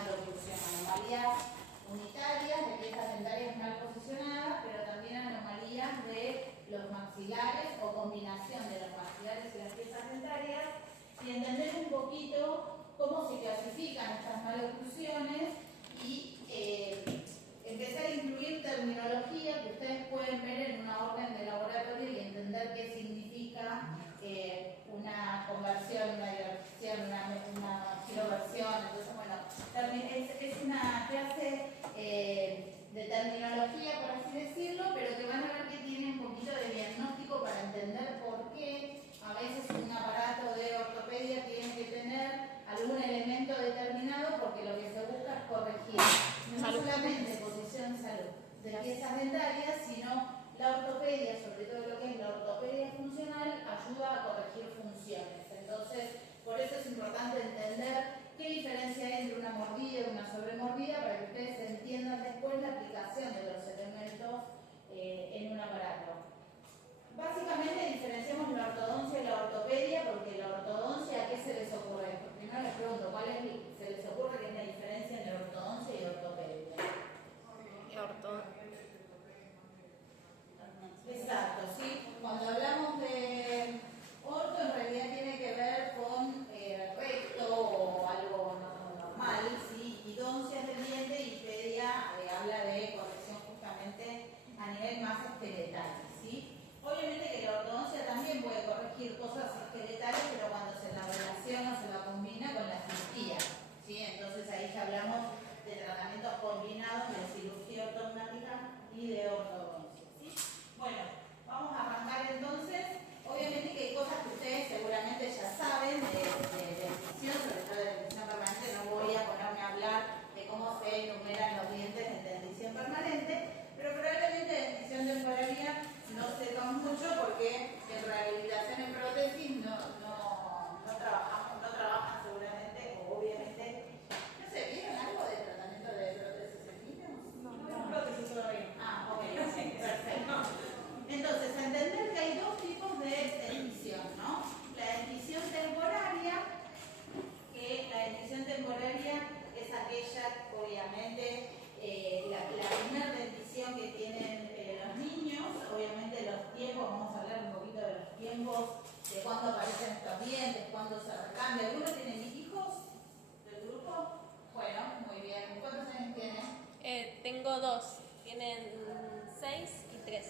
maloclusión, anomalías unitarias de piezas dentarias mal posicionadas, pero también anomalías de los maxilares o combinación de los maxilares y las piezas dentarias, y entender un poquito cómo se clasifican estas maloclusiones y empezar a incluir terminología que ustedes pueden ver en una orden de laboratorio y entender qué significa una conversión, una divertición, una filoversión. Entonces, bueno, es una clase de terminología, por así decirlo, pero que van a ver que tiene un poquito de diagnóstico para entender por qué a veces un aparato de ortopedia tiene que tener algún elemento determinado, porque lo que se busca es corregir no solamente posición salud de piezas dentarias, sino la ortopedia, sobre todo lo que es la ortopedia funcional, ayuda a corregir funciones. Entonces, por eso es importante entender qué diferencia hay entre una mordida y una sobremordida, para que ustedes entiendan después la aplicación de los elementos en un aparato. Básicamente diferenciamos la ortodoncia y la ortopedia, porque la ortodoncia, ¿a qué se les ocurre? Primero les pregunto, ¿cuál se les ocurre que es la diferencia entre ortodoncia y ortopedia? Exacto, ¿sí? Cuando hablamos de orto, en realidad tiene que ver con recto o algo normal, ¿sí? Y doncia es del diente, y pedia habla de corrección justamente a nivel más esqueletal, ¿sí? Obviamente que la ortodoncia también puede corregir cosas esqueletales, pero cuando se la relaciona o se la combina con la cirugía, ¿sí? Entonces ahí ya hablamos de tratamientos combinados de cirugía ortognática y de ortodoncia, ¿sí? Bueno, vamos a arrancar entonces. Obviamente que hay cosas que ustedes seguramente ya saben de dentición, sobre todo de dentición permanente. No voy a ponerme a hablar de cómo se enumeran los dientes en dentición permanente, pero probablemente de dentición temporaria no sepan mucho, porque en rehabilitación en prótesis no trabajan seguramente, o obviamente. No sé, ¿vieron algo de tratamiento de prótesis en niños? No, prótesis todavía. Ah, ok, perfecto. Entonces, entender que hay dos tipos de dentición, ¿no? La dentición temporaria, que la dentición temporaria es aquella, obviamente, la primera dentición que tienen los niños. Obviamente los tiempos, vamos a hablar un poquito de los tiempos, de cuándo aparecen estos dientes, cuándo se recambian. ¿Alguno tiene hijos del grupo? Bueno, muy bien. ¿Cuántos años tienen? Tengo dos, tienen 6 y 3.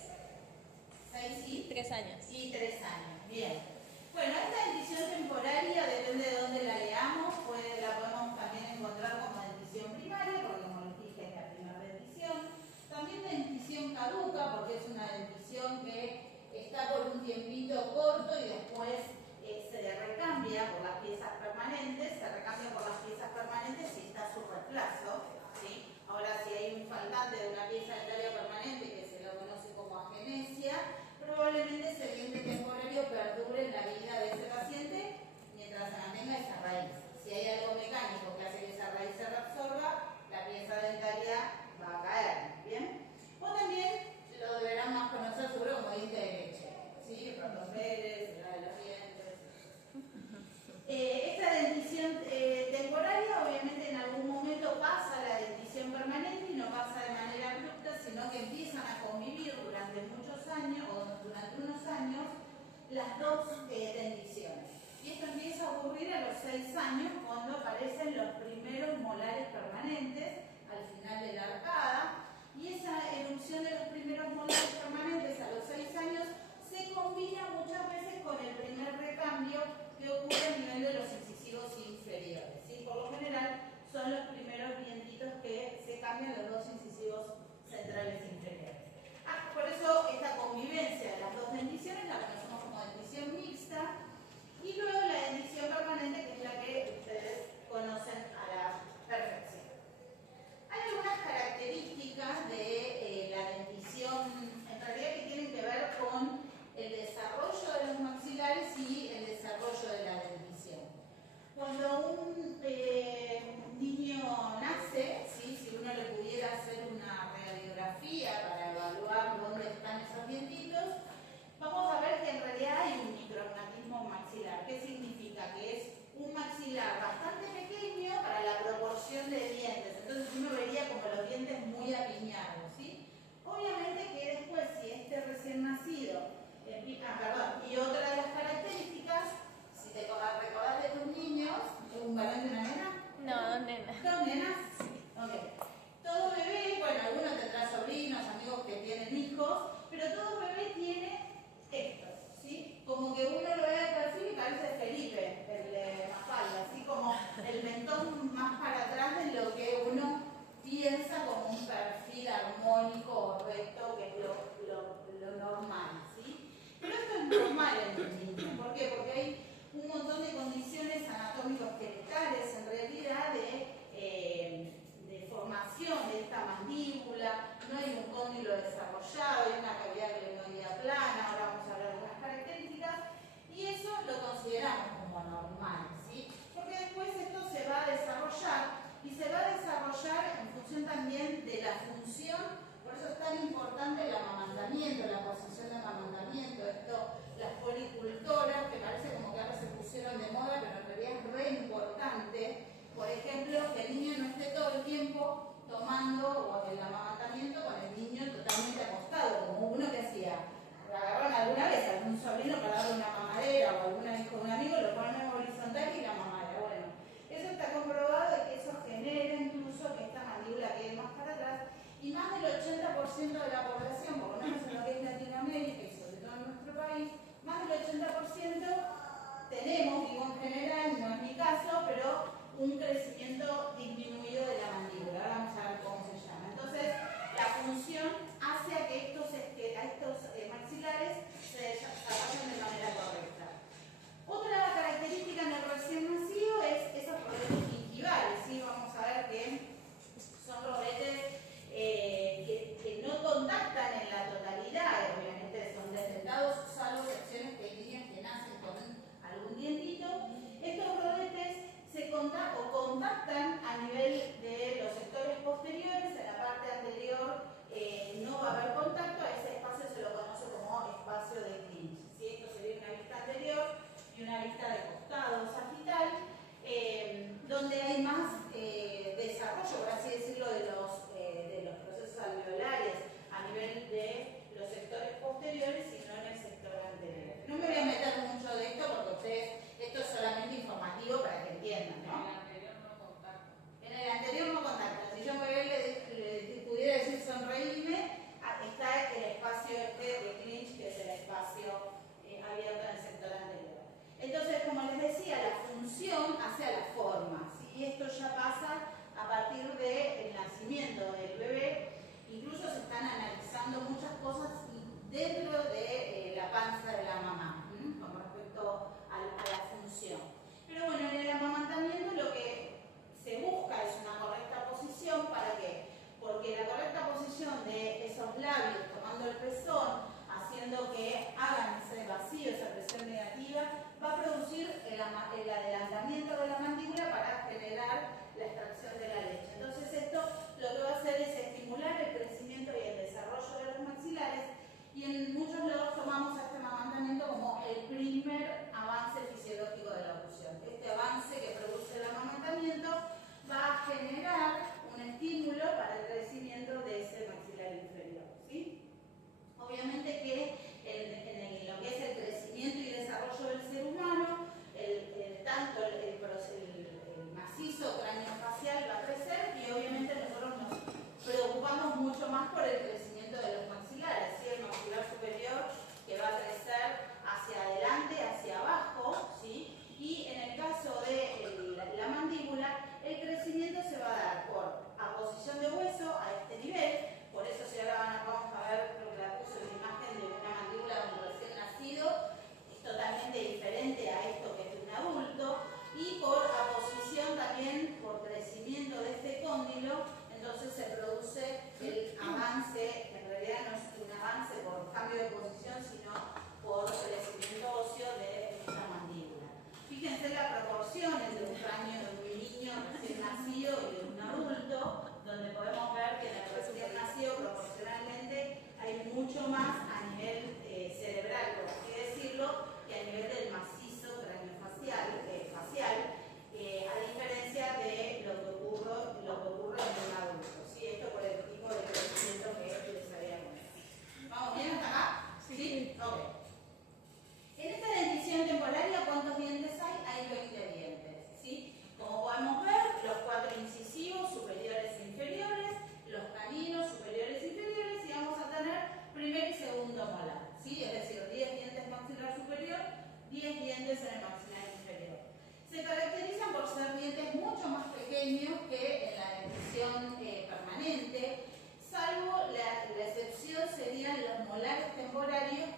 6 y 3 años. Y 3 años, bien. Bueno, esta dentición temporaria, depende de dónde la leamos, la podemos también encontrar como dentición primaria, porque como les dije es la primera dentición. También dentición caduca, porque es una dentición que está por un tiempito corto y después se recambia por las piezas permanentes. Se recambia por las piezas permanentes si está su reemplazo, ¿sí? Ahora, si hay un faltante de una pieza dentaria permanente, que se lo conoce como agenesia, probablemente ese diente temporario perdure en la vida de ese paciente mientras se mantenga esa raíz. Si hay algo mecánico que hace que esa raíz se reabsorba, la pieza dentaria va a caer, ¿bien? O también lo deberán más conocer seguro como diente de leche, ¿sí? Rotopeles, la de los dientes. Esta dentición temporaria, obviamente, en algún momento pasa a la dentición permanente, y no pasa de manera abrupta, sino que empiezan a convivir durante muchos años, o durante unos años, las dos denticiones. Y esto empieza a ocurrir a los 6 años, cuando aparecen los primeros molares permanentes al final de la arcada, y esa erupción de los primeros molares permanentes a los 6 años se combina muchas veces con el primer recambio que ocurre a nivel de los incisivos inferiores, ¿sí? Por lo general son los primeros dientitos que se cambian, los dos incisivos centrales inferiores. Por eso esta convivencia de las dos denticiones la conocemos como dentición mixta, y luego la dentición permanente, que es la que ustedes conocen a la perfección. Hay algunas características de la dentición, en realidad, que tienen que ver con el desarrollo de los maxilares y el desarrollo de la dentición. Cuando un niño nace, ¿sí? Si uno le pudiera hacer una radiografía para evaluar dónde están esos dientitos, vamos a ver que en realidad hay un microagmatismo maxilar. ¿Qué significa? Que es un maxilar bastante pequeño para la proporción de dientes dos nenas. ¿Dos nenas? Ok. Todo bebé, bueno, algunos tendrá sobrinos, amigos que tienen hijos, pero todo bebé tiene esto, ¿sí? Como que uno lo ve de perfil y parece Felipe, el de Mafalda, así como el mentón más para atrás de lo que uno piensa como un perfil armónico o recto, que es lo normal, ¿sí? Pero esto es normal en el niño. ¿Por qué? Porque hay un montón de condiciones anatómicas genitales, en realidad, de formación de esta mandíbula. No hay un cóndilo desarrollado, hay una cavidad glenoidea plana, ahora vamos a hablar de las características, y eso lo consideramos como normal, ¿sí? Porque después esto se va a desarrollar, y se va a desarrollar en función también de la función. Por eso es tan importante el amamantamiento, la posición de amamantamiento, las policultoras, que parece como que ahora se pusieron de moda, pero en realidad es re importante. Por ejemplo, que el niño no esté todo el tiempo tomando el amamantamiento con el niño totalmente acostado, como uno que hacía. Agarraron alguna vez a algún sobrino para darle una mamadera o alguna hijo de un amigo, lo ponen horizontal y la mamadera. Bueno, eso está comprobado y que eso genera incluso que esta mandíbula quede más para atrás. Y más del 80% de la población, por lo menos en lo que es Latinoamérica y sobre todo en nuestro país, más del 80% tenemos, digo en general,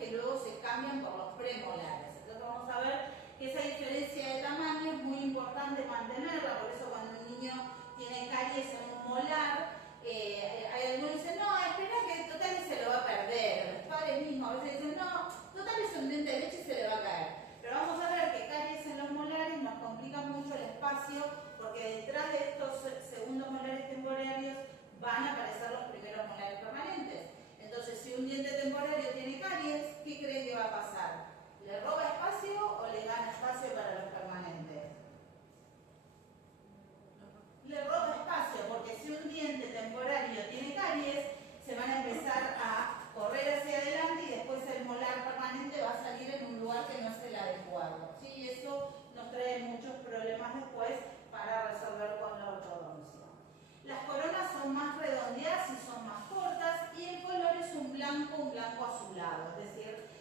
que luego se cambian por los premolares. Entonces vamos a ver que esa diferencia de tamaño es muy importante mantenerla, por eso cuando un niño tiene caries en un molar, hay algunos que dicen, no, espera que total se lo va a perder. Los padres mismos a veces dicen, no, total es un diente de leche y se le va a caer. Pero vamos a ver que caries en los molares nos complican mucho el espacio, porque detrás de estos segundos molares temporarios van a aparecer los primeros molares permanentes. Entonces, si un diente temporario tiene caries, ¿qué creen que va a pasar? ¿Le roba espacio o le gana espacio para los permanentes? Le roba espacio, porque si un diente temporario tiene caries, se van a empezar a correr hacia adelante y después el molar permanente va a salir en un lugar que no es el adecuado. ¿Sí? Y eso nos trae muchos problemas después para resolver con la ortodoncia. Las coronas son más redondeadas y son más cortas, y el color es un blanco azulado. Es decir,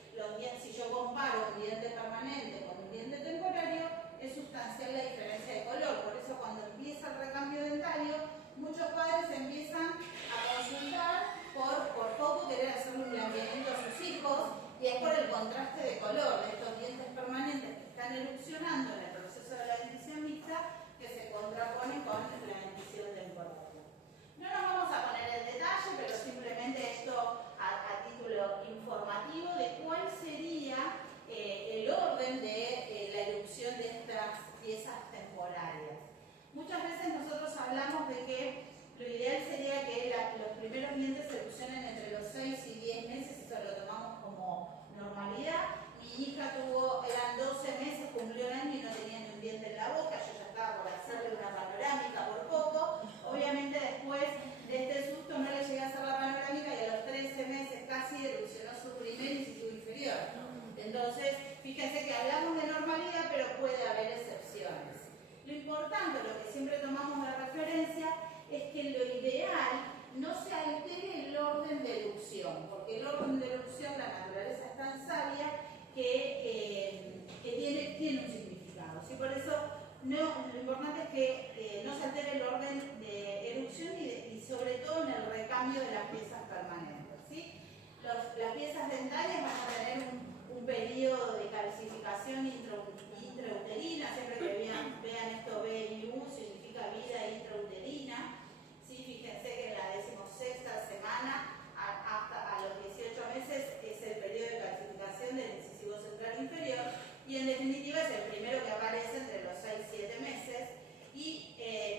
si yo comparo un diente permanente con un diente temporario, es sustancial la diferencia de color. Por eso cuando empieza el recambio dentario, muchos padres empiezan a consultar por poco querer hacerle un blanqueamiento a sus hijos, y es por el contraste de color de estos dientes permanentes que están erupcionando en el proceso de la dentición mixta, que se contrapone con la dentición temporaria. No nos vamos a poner en detalle, pero simplemente esto a título informativo de cuál sería el orden de la erupción de estas piezas temporarias. Muchas veces nosotros hablamos de que lo ideal sería que los primeros dientes erupcionen entre los 6 y 10 meses, eso lo tomamos como normalidad. Mi hija eran 12 meses, cumplió un año y no tenía ni un diente en la boca, yo ya estaba por hacerle una panorámica por poco. Obviamente después de este susto no le llegué a hacer la panorámica y a los 13 meses casi erupcionó su primer incisivo inferior. Entonces, fíjense que hablamos de normalidad, pero puede haber excepciones. Lo importante, lo que siempre tomamos de referencia, es que lo ideal no se altere el orden de erupción, porque el orden de erupción, la naturaleza es tan sabia que tiene un significado. ¿Sí? Por eso lo importante es que no se altere el orden de erupción y sobre todo en el recambio de las piezas permanentes. ¿Sí? Las piezas dentarias van a tener un periodo de calcificación intrauterina. Siempre que vean esto VIU significa vida intrauterina. ¿Sí? Fíjense que en la 16ª semana hasta los 18 meses es el periodo de calcificación del incisivo central inferior, y en definitiva es el primero que aparece entre los 6 y 7 meses, y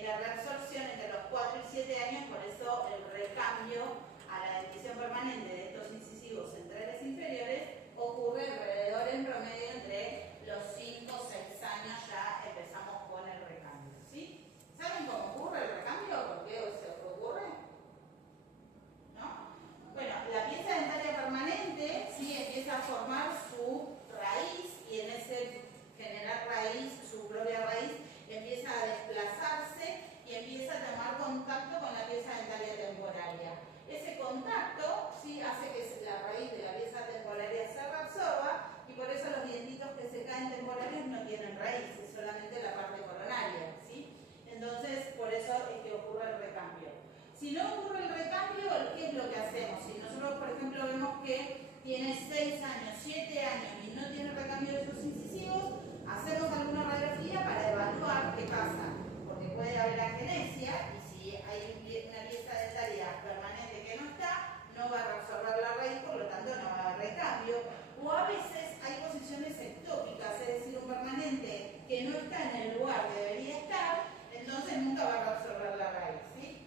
la reabsorción entre los 4 y 7 años. Por eso el recambio a la dentición permanente de estos incisivos centrales inferiores ocurre alrededor en promedio entre los 5 o 6 años. Ya empezamos con el recambio. ¿Sí? ¿Saben cómo ocurre el recambio? ¿Por qué se ocurre? ¿No? Bueno, la pieza dentaria permanente, ¿sí?, empieza a formar su raíz, y en ese generar raíz, su propia raíz, empieza a desplazarse y empieza a tomar contacto con la pieza dentaria temporaria. Ese contacto, ¿sí?, hace que la raíz de la pieza temporaria se reabsorba, y por eso los dientitos que se caen temporarios no tienen raíz, es solamente la parte coronaria. ¿Sí? Entonces, por eso es que ocurre el recambio. Si no ocurre el recambio, ¿qué es lo que hacemos? Si nosotros, por ejemplo, vemos que tiene 6 años, 7 años y no tiene recambio de sus incisivos, hacemos alguna radiografía para evaluar qué pasa, porque puede haber agenesia, y si hay una pieza dentaria permanente que no está, no va a reabsorber la raíz, por lo tanto no va a haber recambio. O a veces hay posiciones ectópicas, es decir, un permanente que no está en el lugar que debería estar, entonces nunca va a reabsorber la raíz. ¿Sí?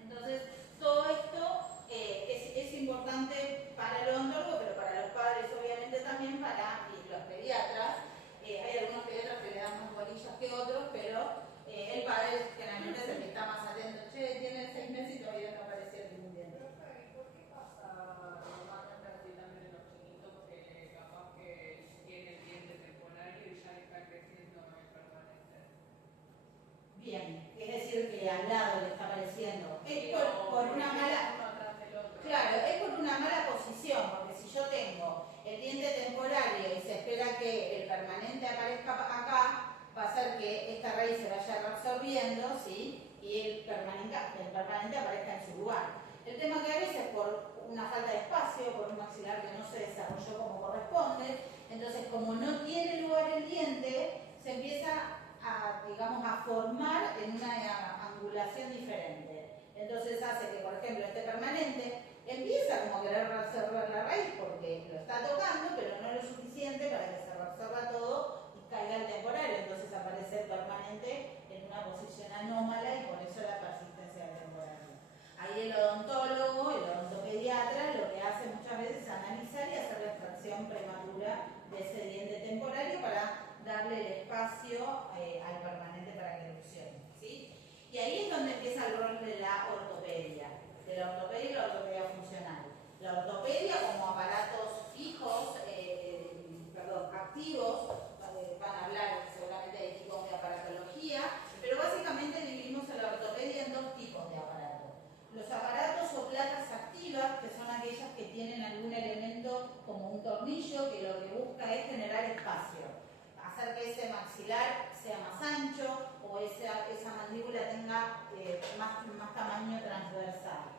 Entonces, todo esto es importante para el odontólogo, pero para los padres obviamente también, para los pediatras. Hay algunos pediatras que le dan más bolillas que otros, pero el padre generalmente es el que está más atento. Che, tiene 6 meses y todavía no apareció ningún diente. ¿Por qué pasa normalmente así también en los chiquitos, que capaz que tiene el diente temporario y ya le está creciendo el permanente? Bien, es decir, que al lado le está apareciendo. Es por una mala... Claro, es por una mala posición, porque si yo tengo el diente temporario y se espera que el permanente aparezca acá, va a hacer que esta raíz se vaya reabsorbiendo, ¿sí?, y el permanente aparezca en su lugar. El tema que a veces por una falta de espacio, por un maxilar que no se desarrolló como corresponde, entonces como no tiene lugar el diente, se empieza a, digamos, a formar en una angulación diferente. Entonces hace que, por ejemplo, este permanente empieza como a querer reabsorber la raíz porque lo está tocando, pero no lo suficiente para que se reabsorba todo y caiga el temporario. Entonces aparece el permanente en una posición anómala y por eso la persistencia del temporario. Ahí el odontólogo, el odontopediatra, lo que hace muchas veces es analizar y hacer la extracción prematura de ese diente temporario para darle el espacio al permanente para que erupcione, ¿sí? Y ahí es donde empieza el rol de la ortopedia, y la ortopedia funcional. La ortopedia como aparatos fijos, activos, van a hablar seguramente de tipos de aparatología, pero básicamente dividimos a la ortopedia en dos tipos de aparatos. Los aparatos o placas activas, que son aquellas que tienen algún elemento como un tornillo, que lo que busca es generar espacio, hacer que ese maxilar sea más ancho o esa mandíbula tenga más tamaño transversal.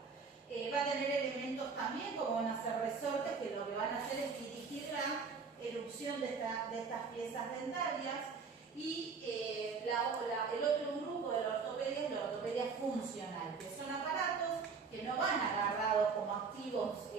Va a tener elementos también como van a ser resortes que lo que van a hacer es dirigir la erupción de estas piezas dentarias. Y el otro grupo de la ortopedia es la ortopedia funcional, que son aparatos que no van agarrados como activos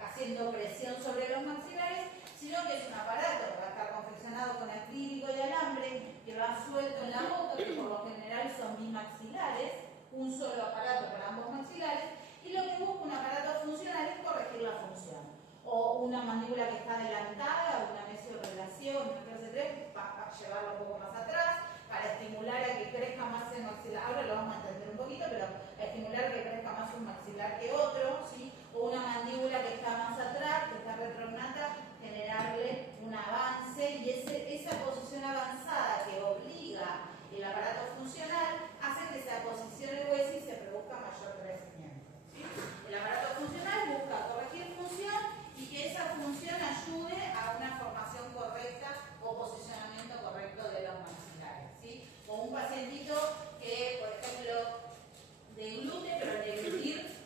haciendo presión sobre los maxilares, sino que es un aparato que va a estar confeccionado con acrílico y alambre, que va suelto en la boca, que por lo general son bimaxilares, un solo aparato para ambos maxilares, y lo que busca un aparato funcional es corregir la función. O una mandíbula que está adelantada, una mesiorrelación, una tercera, para llevarlo un poco más atrás, para estimular a que crezca más el maxilar. Ahora lo vamos a entender un poquito, pero estimular que crezca más un maxilar que otro, ¿sí? O una mandíbula que está más atrás, que está retrognata, generarle un avance, y esa posición avanzada que obliga el aparato funcional hace que se posicione el hueso y se produzca mayor crecimiento, ¿sí? El aparato funcional busca corregir función y que esa función ayude a una formación correcta o posicionamiento correcto de los maxilares, ¿sí? O un pacientito que, por ejemplo, deglute, pero al deglutir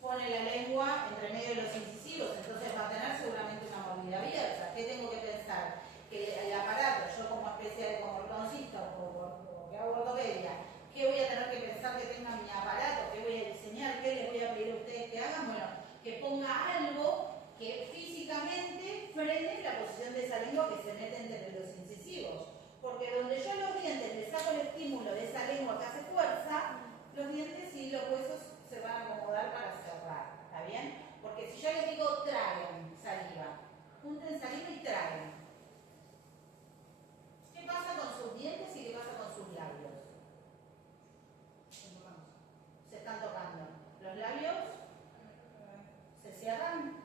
pone la lengua entre medio de los incisivos, entonces va a tener seguramente una mordida abierta. ¿Qué tengo que pensar? Que el aparato, yo como como ortodoncista o que hago ortopedia, ¿qué voy a tener que pensar que tenga mi aparato? ¿Qué voy a diseñar? ¿Qué les voy a pedir a ustedes que hagan? Bueno, que ponga algo que físicamente frene la posición de esa lengua que se mete entre los incisivos. Porque donde yo los dientes le saco el estímulo de esa lengua que hace fuerza, los dientes y los huesos se van a acomodar para cerrar. ¿Está bien? Porque si yo les digo traguen saliva, junten saliva y traguen. ¿Qué pasa con sus dientes y qué pasa con sus labios? Se están tocando. ¿Los labios se cierran?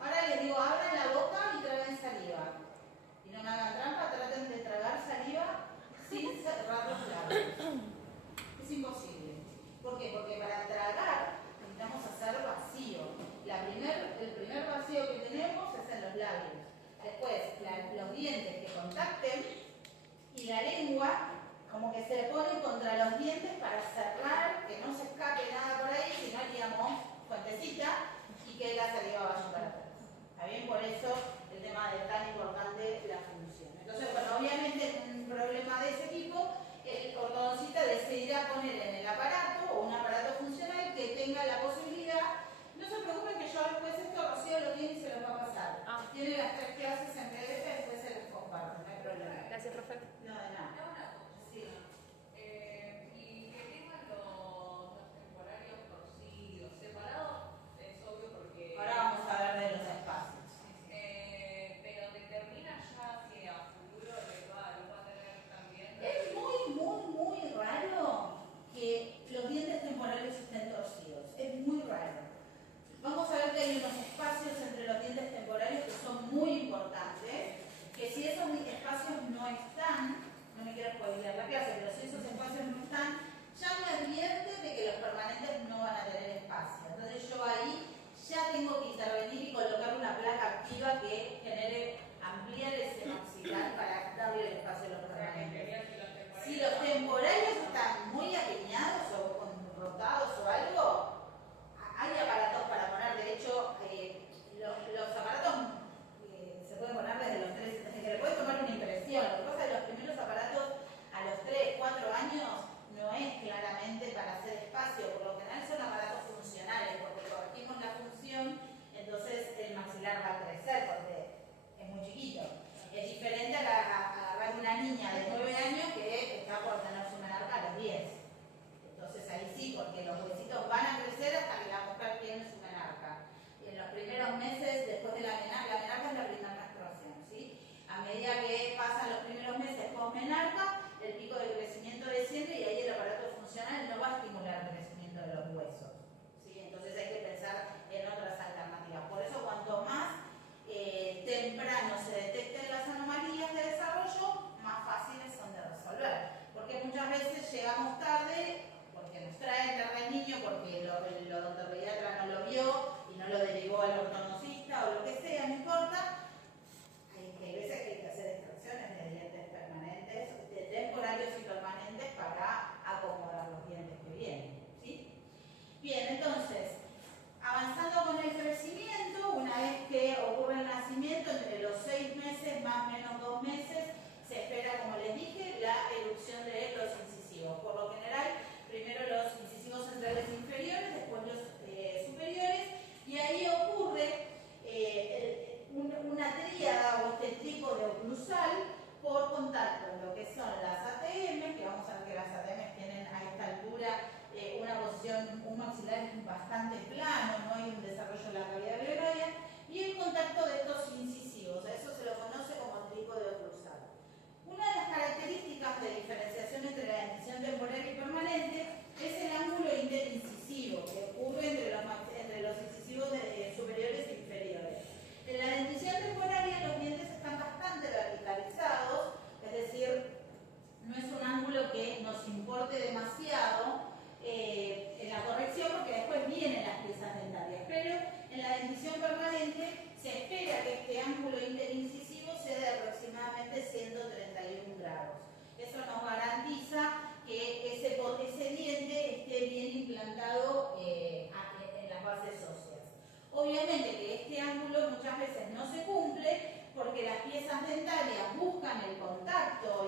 Ahora les digo, abran la boca y traguen saliva. Y no me hagan trampa, traten de tragar saliva sin cerrar los labios. Es imposible. ¿Por qué? Porque para tragar necesitamos hacer vacío. El primer vacío que tenemos es en los labios. Después, los dientes que contacten y la lengua como que se pone contra los dientes para cerrar, que no se escape nada por ahí, sino haríamos fuentecita y que la saliva vaya para atrás. ¿Está bien? Por eso el tema de tan importante la función. Entonces, bueno, obviamente en un problema de ese tipo, el ortodoncista decidirá poner en el aparato o un aparato funcional que tenga la posibilidad. No se preocupen que yo después esto Rocío lo tiene y se lo va a pasar. Tiene las 3 clases en PDF, después se les comparto, no hay problema. Gracias, profe. No, de nada. Sí. ¿Y qué tema los temporarios torcidos? Separados es obvio porque... Ahora vamos a ver de los espacios. Pero determina ya si a futuro lo va a tener también... Es muy raro que los dientes temporales estén torcidos. Es muy raro. Vamos a ver que hay unos espacios entre los dientes temporales que son muy importantes, que si esos espacios no están, no me hace porque nos trae tarde el niño, porque el odontopediatra no lo vio y no lo derivó al ortodoncista o lo que sea, no importa. Hay veces que hay que hacer extracciones de dientes permanentes, de temporarios y permanentes para acomodar los dientes que vienen, ¿sí? Bien, entonces, avanzando con el crecimiento, una vez que ocurre el nacimiento, entre los 6 meses, más o menos 2 meses, se espera, como les dije, la erupción de los incisivos. Por lo general, primero los incisivos centrales inferiores, después los superiores, y ahí ocurre una tríada o este tipo de oclusal por contacto en lo que son las ATM, que vamos a ver que las ATM tienen a esta altura una posición, un maxilar bastante plano, no hay un desarrollo de la cavidad glenoidea, y el contacto de estos incisivos, a eso se lo conoce como trípode oclusal. Una de las características de diferenciación entre la dentición temporal y permanente es el ángulo interincisivo que ocurre entre los incisivos superiores e inferiores. En la dentición temporaria los dientes están bastante verticalizados, es decir, no es un ángulo que nos importe demasiado en la corrección porque después vienen las piezas dentarias, pero en la dentición permanente se espera que este ángulo interincisivo sea de aproximadamente 131 grados. Eso nos garantiza que ese diente esté bien implantado en las bases óseas. Obviamente que este ángulo muchas veces no se cumple porque las piezas dentarias buscan el contacto,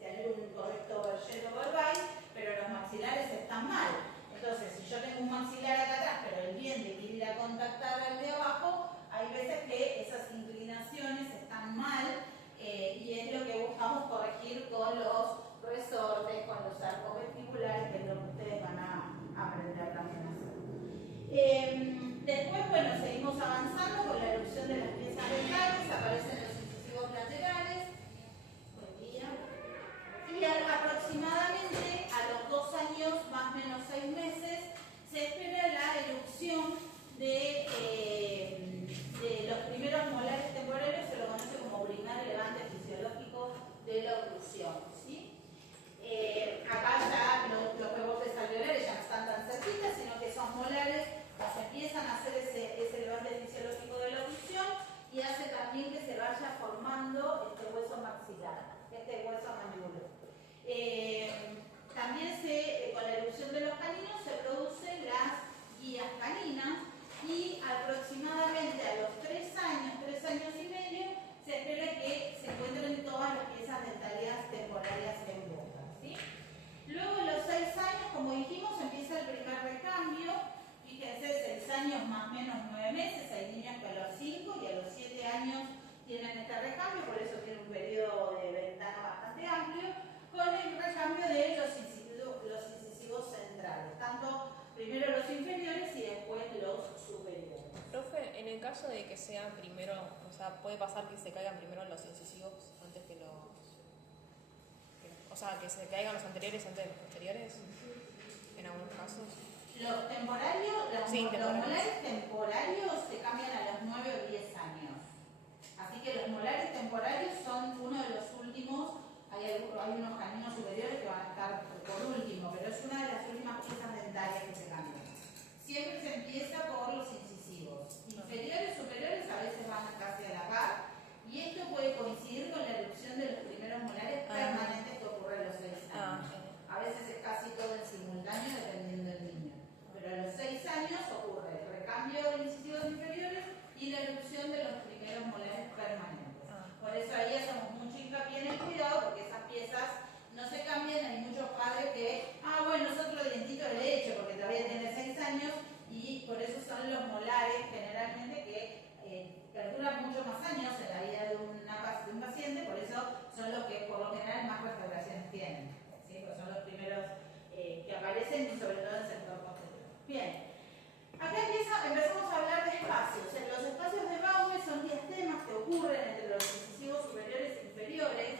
tener un correcto Berger o Goldwyn, pero los maxilares están mal. Entonces, si yo tengo un maxilar acá atrás, pero el diente quiere ir a contactar al de abajo, hay veces que esas inclinaciones están mal y es lo que buscamos corregir con los resortes, con los arcos vesticulares, que es lo que ustedes van a aprender también a hacer. Después, bueno, seguimos avanzando con la erupción de las piezas dentales, aparecen los incisivos laterales. Buen día. Y aproximadamente a los 2 años, más o menos 6 meses, se espera la erupción de los primeros molares temporarios, se lo conoce como primer levante fisiológico de la oclusión, ¿sí? Acá ya los rebotes alveolares ya no están tan cerquitas, sino que son molares, pues empiezan a hacer ese levante fisiológico de la oclusión y hace también que se vaya formando este hueso maxilar, este hueso mandibular. También con la erupción de los caninos se producen las guías caninas y aproximadamente a los 3 años y medio, se espera que se encuentren todas las piezas dentarias temporarias en boca, ¿sí? Luego a los 6 años, como dijimos, empieza el primer recambio. Fíjense, 6 años más o menos 9 meses, hay niños que a los 5 y a los 7 años tienen este recambio, por eso tiene un periodo de ventana bastante amplio, con el recambio de los incisivos centrales, tanto primero los inferiores y después los superiores. Profe, en el caso de que sea primero, o sea, puede pasar que se caigan primero los incisivos antes que o sea, que se caigan los anteriores antes de los posteriores, en algunos casos. Los temporarios, los molares temporarios se cambian a los 9 o 10 años. Así que los molares temporarios son uno de los últimos. Hay unos caninos superiores que van a estar por último, pero es una de las últimas piezas dentarias que se cambian. Siempre se empieza por los incisivos. Inferiores, superiores, a veces van casi a la par. Y esto puede coincidir con la erupción de los primeros molares permanentes que ocurre a los 6 años. A veces es casi todo en simultáneo dependiendo del niño. Pero a los 6 años ocurre el recambio de incisivos inferiores y la erupción de los primeros molares permanentes. Por eso ahí hacemos mucho hincapié en el cuidado, porque esas piezas no se cambian. Hay muchos padres que, bueno, es otro dientito de leche porque todavía tiene 6 años y por eso son los molares generalmente que perduran mucho más años en la vida de un paciente, por eso son los que por lo general más restauraciones tienen, ¿sí? Pues son los primeros que aparecen y sobre todo en el sector posterior. Bien, acá empezamos a hablar de espacios. Los espacios de Baume son diastemas que ocurren entre los incisivos superiores e inferiores,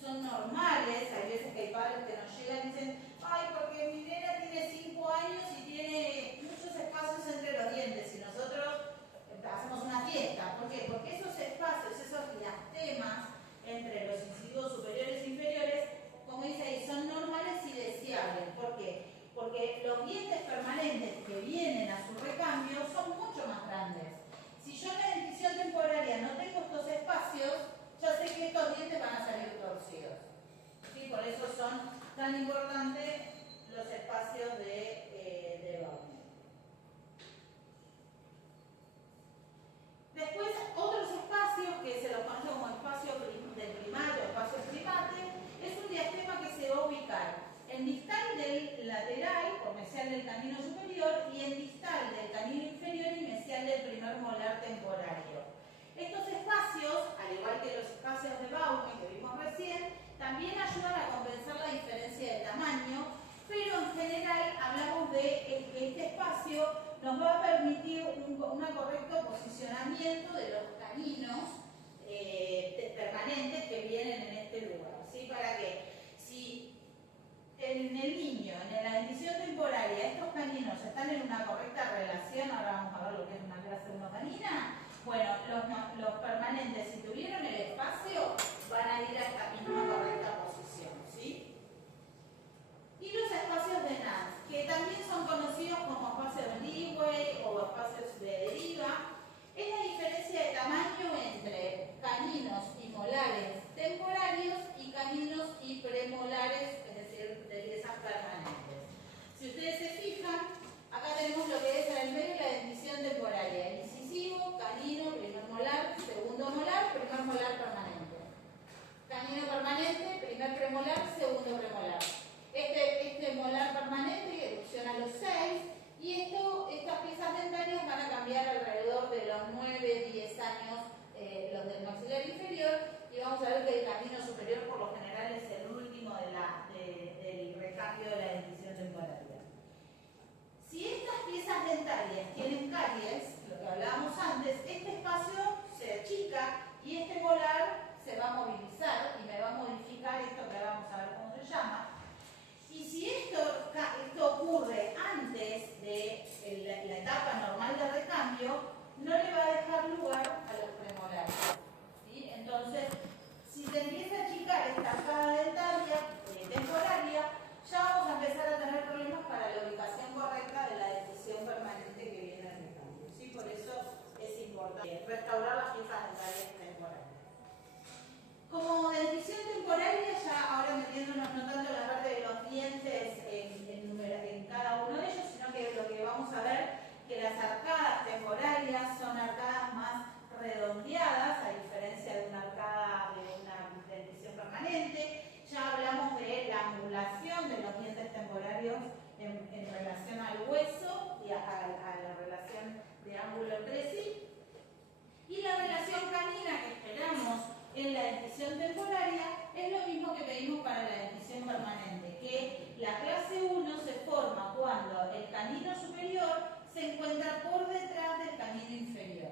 son normales. Hay veces que hay padres que nos llegan y dicen, porque mi nena tiene 5 años y tiene muchos espacios entre los dientes y nosotros hacemos una fiesta. ¿Por qué? Porque esos espacios, esos diastemas entre los incisivos superiores e inferiores, como dice ahí, son normales y deseables. ¿Por los dientes permanentes que vienen a su recambio son mucho más grandes. Si yo en la dentición temporaria no tengo estos espacios, ya sé que estos dientes van a salir torcidos. ¿Sí? Por eso son tan importantes los espacios de Bowman. Después, otros espacios que se los conoce como espacio del primate o espacio primate, es un diastema que se va a ubicar en distal del lateral o mesial del canino superior y en distal del canino inferior y mesial del primer molar temporario. Estos espacios, al igual que los espacios de Bowman que vimos recién, también ayudan a compensar la diferencia de tamaño, pero en general hablamos de que este espacio nos va a permitir un correcto posicionamiento de los caninos permanentes que vienen en este lugar. ¿Sí? Para que si en el niño, en la dentición temporaria, estos caninos están en una correcta relación, ahora vamos a ver lo que es una clase 1 canina, bueno, los permanentes, si tuvieron el espacio, van a ir a esta misma correcta posición. ¿Sí? Y los espacios de Nance, que también son conocidos como espacios de Leeway o espacios de deriva, es la diferencia de tamaño entre caninos y molares temporarios y caninos y premolares, es decir, de piezas permanentes. Si ustedes se fijan, acá tenemos lo que es en el medio la dentición temporaria: el incisivo, canino, primer molar, segundo molar, primer molar permanente. Canino permanente, primer premolar, segundo premolar. Este molar permanente erupciona a los 6 y estas piezas dentarias van a cambiar alrededor de los 9-10 años, los del maxilar inferior, y vamos a ver que el canino superior por lo general es el último del recambio de la dentición temporaria. Si estas piezas dentarias tienen caries, lo que hablábamos antes, este espacio se achica y este molar se va a movilizar y me va a modificar esto que vamos a ver cómo se llama. Y si esto ocurre antes de la etapa normal de recambio, no le va a dejar lugar a los premolares. ¿Sí? Entonces, si se empieza a achicar esta arcada dentaria temporaria, ya vamos a empezar a tener problemas para la ubicación correcta de la dentición permanente que viene al recambio. ¿Sí? Por eso es importante restaurar las piezas dentarias temporarias. Como dentición temporaria, ya ahora metiéndonos no tanto en la parte de los dientes en cada uno de ellos, sino que lo que vamos a ver que las arcadas temporarias son arcadas más redondeadas, a diferencia de una arcada de una dentición permanente. Ya hablamos de la angulación de los dientes temporarios en relación al hueso y a la relación de ángulo entre sí. Y la relación canina que esperamos en la dentición temporaria es lo mismo que pedimos para la dentición permanente, que la clase 1 se forma cuando el canino superior se encuentra por detrás del canino inferior,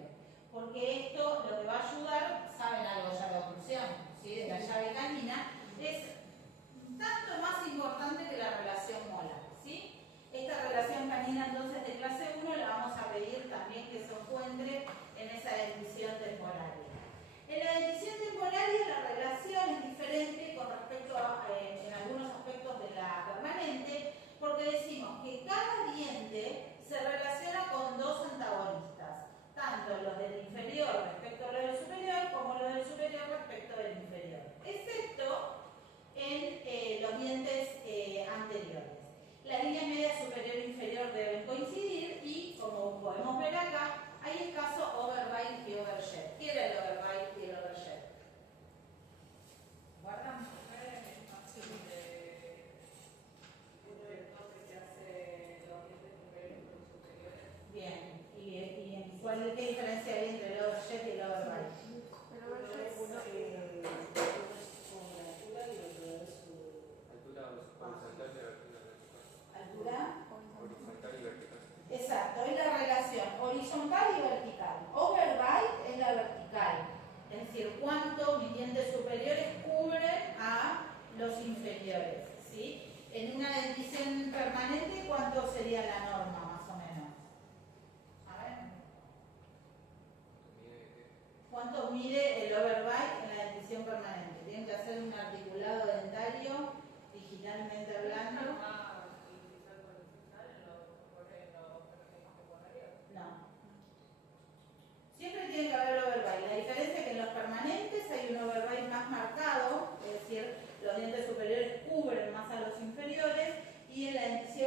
porque esto lo que va a ayudar, saben algo ya de oclusión, ¿sí? De la llave canina, es tanto más importante que la relación molar, ¿sí? Esta relación canina entonces de clase 1 la vamos a pedir también que se encuentre en esa dentición temporaria. En la dentición temporaria la relación es diferente con respecto a, en algunos aspectos de la permanente, porque decimos que cada diente se relaciona con dos antagonistas, tanto los del inferior respecto a los del superior, como los del superior respecto del inferior, excepto en los dientes anteriores. La línea media superior e inferior deben coincidir y, como podemos ver acá, hay escaso overbite y overjet. ¿Qué era el overbite y el overjet? ¿Guardan? Bien. ¿Y qué diferencia hay entre el overjet y el overbite? El overjet es uno que con la altura y otro es su altura horizontal y vertical. ¿Altura? Horizontal y vertical. Exacto, es la relación horizontal y vertical. Overbite es la vertical, es decir, cuánto mis dientes superiores cubren a los inferiores, ¿sí? En una dentición permanente, ¿cuánto sería la norma, más o menos? A ver. ¿Cuánto mide el overbite en la dentición permanente? Tienen que hacer un articulado dentario, digitalmente hablando.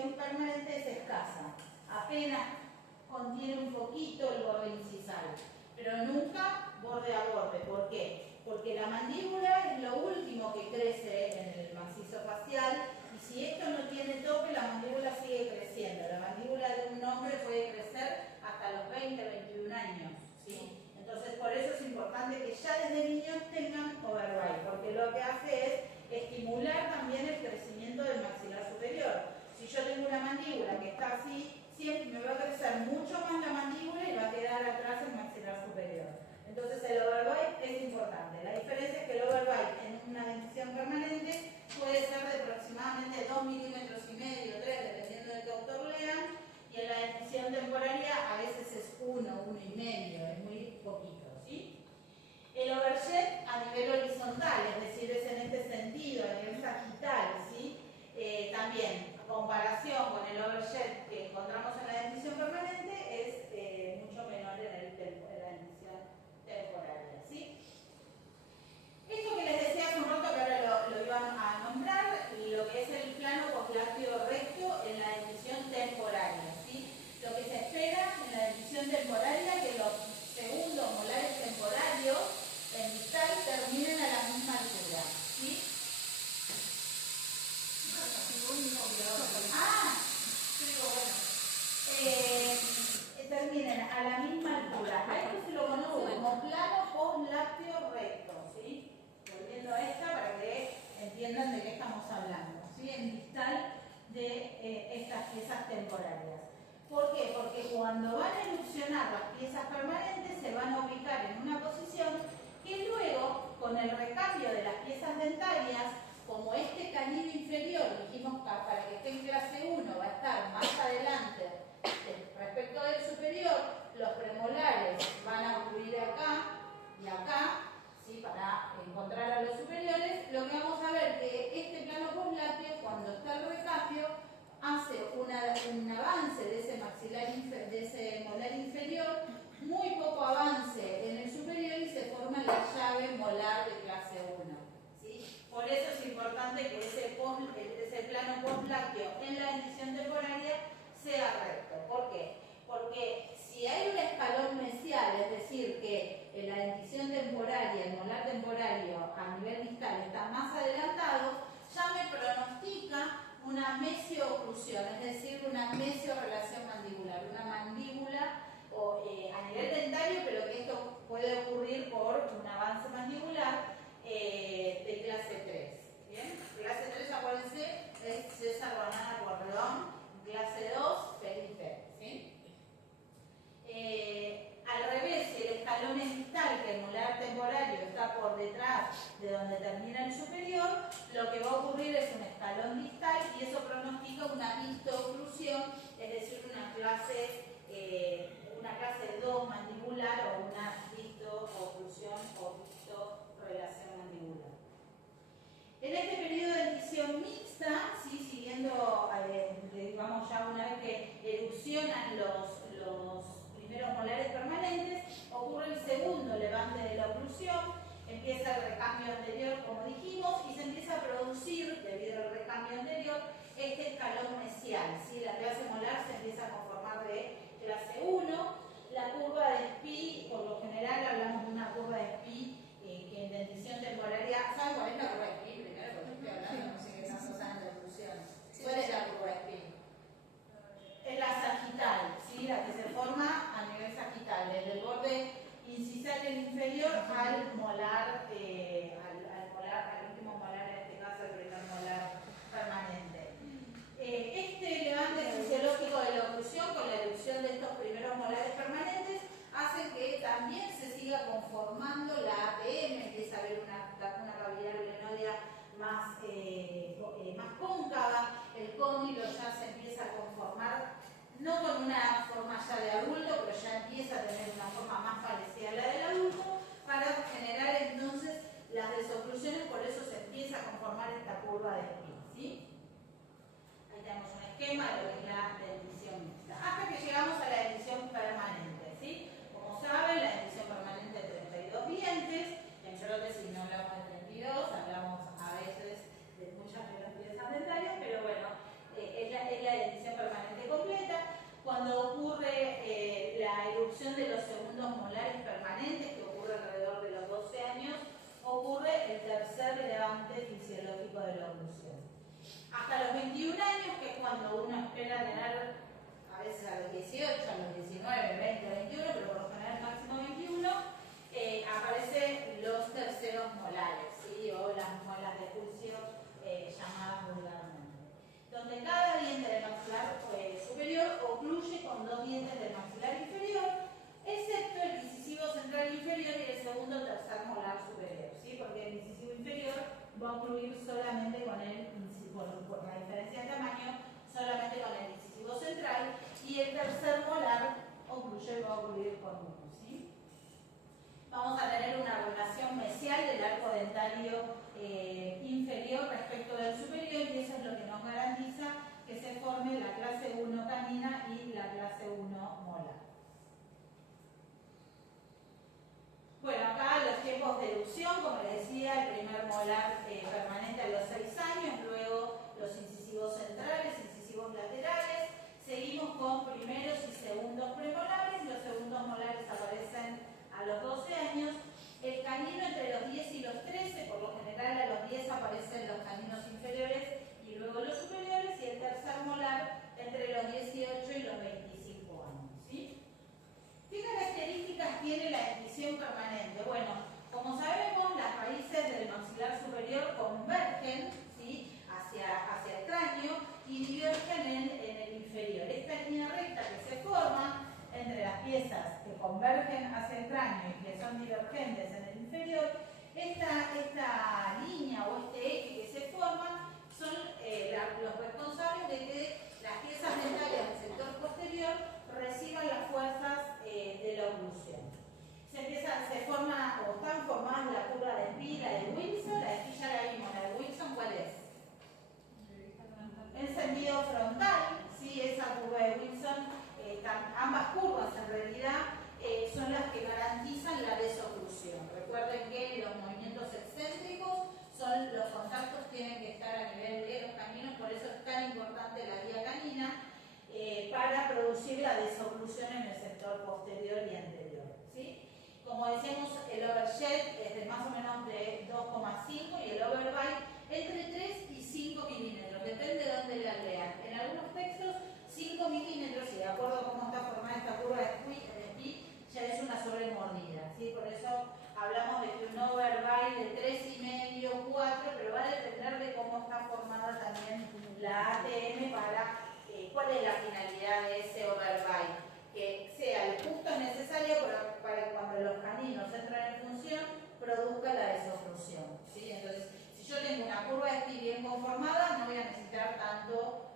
dentición permanente es escasa. Apenas contiene un poquito el borde incisal, pero nunca borde a borde. ¿Por qué? Porque la mandíbula es lo último que crece en el macizo facial, y si esto no tiene tope, la mandíbula sigue creciendo. La mandíbula de un hombre puede crecer hasta los 20, 21 años, ¿sí? Entonces, por eso es importante que ya desde niños tengan overbite, porque lo que hace es estimular también el crecimiento del maxilar superior. Si yo tengo una mandíbula que está así, siempre me va a crecer mucho más la mandíbula y va a quedar atrás el maxilar superior. Entonces el overbite es importante. La diferencia es que el overbite en una dentición permanente puede ser de aproximadamente 2,5 milímetros, 3, dependiendo del que autor lean, y en la dentición temporaria a veces es 1, 1,5, es muy poquito, ¿sí? El overjet a nivel horizontal, es decir, es en este sentido, a nivel sagital, ¿sí? También, en comparación con el overjet que encontramos en la dentición permanente, es mucho menor en la dentición temporaria, ¿sí? Esto que les decía hace un rato, que ahora lo iban a nombrar, lo que es el plano poslácteo recto en la dentición temporaria, ¿sí? Lo que se espera en la dentición temporaria que los segundos molares temporarios en distal terminen a la misma altura, ¿sí? Terminen a la misma altura. A esto se lo conoce como plano poslácteo recto, ¿sí? Volviendo a esta para que entiendan de qué estamos hablando, ¿sí? En distal de estas piezas temporarias. ¿Por qué? Porque cuando van a erupcionar las piezas permanentes se van a ubicar en una posición que luego, con el recambio de las piezas dentarias, como este canino inferior, dijimos que para que esté en clase 1 va a estar más adelante respecto del superior, los premolares van a ocurrir acá y acá, ¿sí? Para encontrar a los superiores. Lo que vamos a ver que este plano poslácteo, cuando está el recambio, hace un avance de ese maxilar, de ese molar inferior, muy poco avance en el superior y se forma la llave molar de clase 1. ¿Sí? Por eso es importante que ese plano poslácteo en la dentición temporaria sea recto. ¿Por qué? Porque si hay un escalón mesial, es decir, que en la dentición temporaria, el molar temporario a nivel distal está más adelantado, ya me pronostica una mesioclusión, es decir, una mesiorrelación mandibular, una mandíbula a nivel dentario, pero que esto puede ocurrir por un avance mandibular de clase 3. ¿Bien? Clase 3, acuérdense, es César Banana Corleón, clase 2, Felipe. ¿Sí? Al revés, si el escalón es distal, que el molar temporario está por detrás de donde termina el superior, lo que va a ocurrir es un escalón distal y eso pronostica una histoclusión, es decir, una clase 2 mandibular o una histoclusión o historrelación mandibular. En este periodo de dentición mixta, ¿sí? Siguiendo, digamos ya una vez que erupcionan los primeros molares permanentes, ocurre el segundo levante de la oclusión, empieza el recambio anterior, como dijimos, y se empieza a producir, debido al recambio anterior, este escalón mesial, ¿sí? La clase molar se empieza a conformar de clase 1, la curva de Spee, por lo general hablamos de una curva de Spee que en dentición temporaria, ¿saben cuál es la curva de Spee? Primero, porque estoy hablando, no sé qué tanto saben de oclusión. ¿Cuál es la curva de Spee? Es la sagital, ¿sí? La que se forma a nivel sagital, desde el borde incisal inferior al molar, al último molar, en este caso el primer molar permanente. Este levante fisiológico de la oclusión con la erupción de estos primeros molares permanentes hace que también se siga conformando la APM, empieza a haber una cavidad glenoidea más cóncava, el cóndilo ya se empieza a conformar, no con una forma ya de adulto, pero ya empieza a tener una forma más parecida a la del adulto, para generar entonces las desoclusiones, por eso se empieza a conformar esta curva de Spee, ¿sí? Ahí tenemos un esquema de lo que es la dentición mixta, hasta que llegamos a la dentición permanente, ¿sí? Como saben, la dentición permanente de 32 dientes, en prótesis no hablamos de 32, hablamos a veces de muchas menos piezas dentarias, pero bueno, es la dentición evolución de los segundos molares permanentes, que ocurre alrededor de los 12 años, ocurre el tercer levante fisiológico de la oclusión. Hasta los 21 años, que es cuando uno espera tener, a veces a los 18, a los 19, 20, 21, pero por lo general máximo 21, aparecen los terceros molares, ¿sí? O las molas de juicio llamadas vulgarmente, donde cada diente del maxilar superior ocluye con dos dientes del maxilar inferior, excepto el incisivo central inferior y el segundo o tercer molar superior, ¿sí? Porque el incisivo inferior va a ocluir solamente con el, por la diferencia de tamaño, solamente con el incisivo central, y el tercer molar va a ocluir con uno, ¿sí? Vamos a tener una relación mesial del arco dentario inferior respecto del superior, y eso es lo que nos garantiza que se forme la clase 1 canina y la clase 1 molar. Bueno, acá los tiempos de elusión, como les decía, el primer molar permanente a los 6 años, luego los incisivos centrales, incisivos laterales, seguimos con primeros y segundos premolares, los segundos molares aparecen a los 12 años, el canino entre los 10 y los 13, por lo general a los 10 aparecen los caninos inferiores y luego los superiores, y el tercer molar entre los 18 y los 25 años, ¿sí? ¿Qué características tiene la dentición permanente? Bueno, como sabemos, las raíces del maxilar superior convergen, ¿sí?, hacia el cráneo y divergen en el inferior. Esta línea recta que se forma entre las piezas que convergen hacia el cráneo y que son divergentes en el inferior, esta línea o este eje que se forma son los responsables de que las piezas dentarias del sector posterior reciban las fuerzas de la oclusión. Se forma o están formadas la curva de espira de Wilson. La espilla la vimos, la de Wilson, ¿cuál es? Encendido frontal, ¿sí? Esa curva de Wilson, ambas curvas en realidad son las que garantizan la desoclusión. Recuerden que los movimientos excéntricos los contactos tienen que estar a nivel de los caninos, por eso es tan importante la guía canina para producir la desoclusión en el sector posterior y anterior, ¿sí? Como decíamos, el overjet es de más o menos de 2,5 y el overbite entre 3 y 5 milímetros, depende de dónde la lean. En algunos textos 5 milímetros, y de acuerdo a cómo está formada esta curva de Speed, ya es una sobremordida, ¿sí? Por eso hablamos de que un overbite de 3,5, 4, pero va a depender de cómo está formada también la ATM para cuál es la finalidad de ese overbite. Que sea el justo necesario para que cuando los caninos entran en función produzca la desoclusión, ¿sí? Entonces, si yo tengo una curva de Speed bien conformada, no voy a necesitar tanto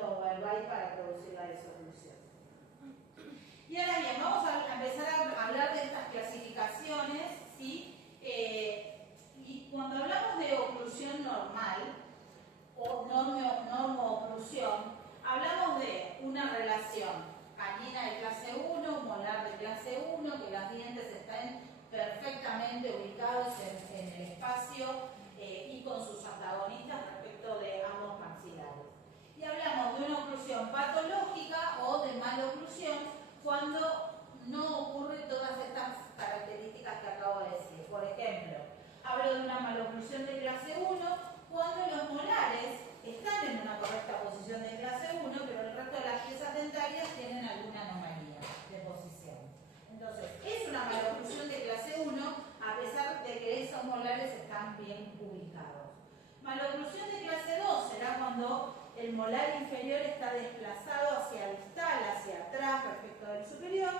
overbite para producir la desoclusión. Y ahora bien, vamos a empezar a hablar de estas clasificaciones, ¿sí? Y cuando hablamos de oclusión normal o normo-oclusión, hablamos de una relación canina de clase 1, molar de clase 1, que los dientes estén perfectamente ubicados en el espacio y con sus antagonistas respecto de ambos maxilares. Y hablamos de una oclusión patológica o de maloclusión cuando no ocurren todas estas características que acabo de decir. Por ejemplo, hablo de una maloclusión de clase 1 cuando los molares están en una correcta posición de clase 1, pero el resto de las piezas dentarias tienen alguna anomalía de posición. Entonces, es una maloclusión de clase 1 a pesar de que esos molares están bien ubicados. Maloclusión de clase 2 será cuando el molar inferior está desplazado hacia distal, hacia atrás respecto del superior.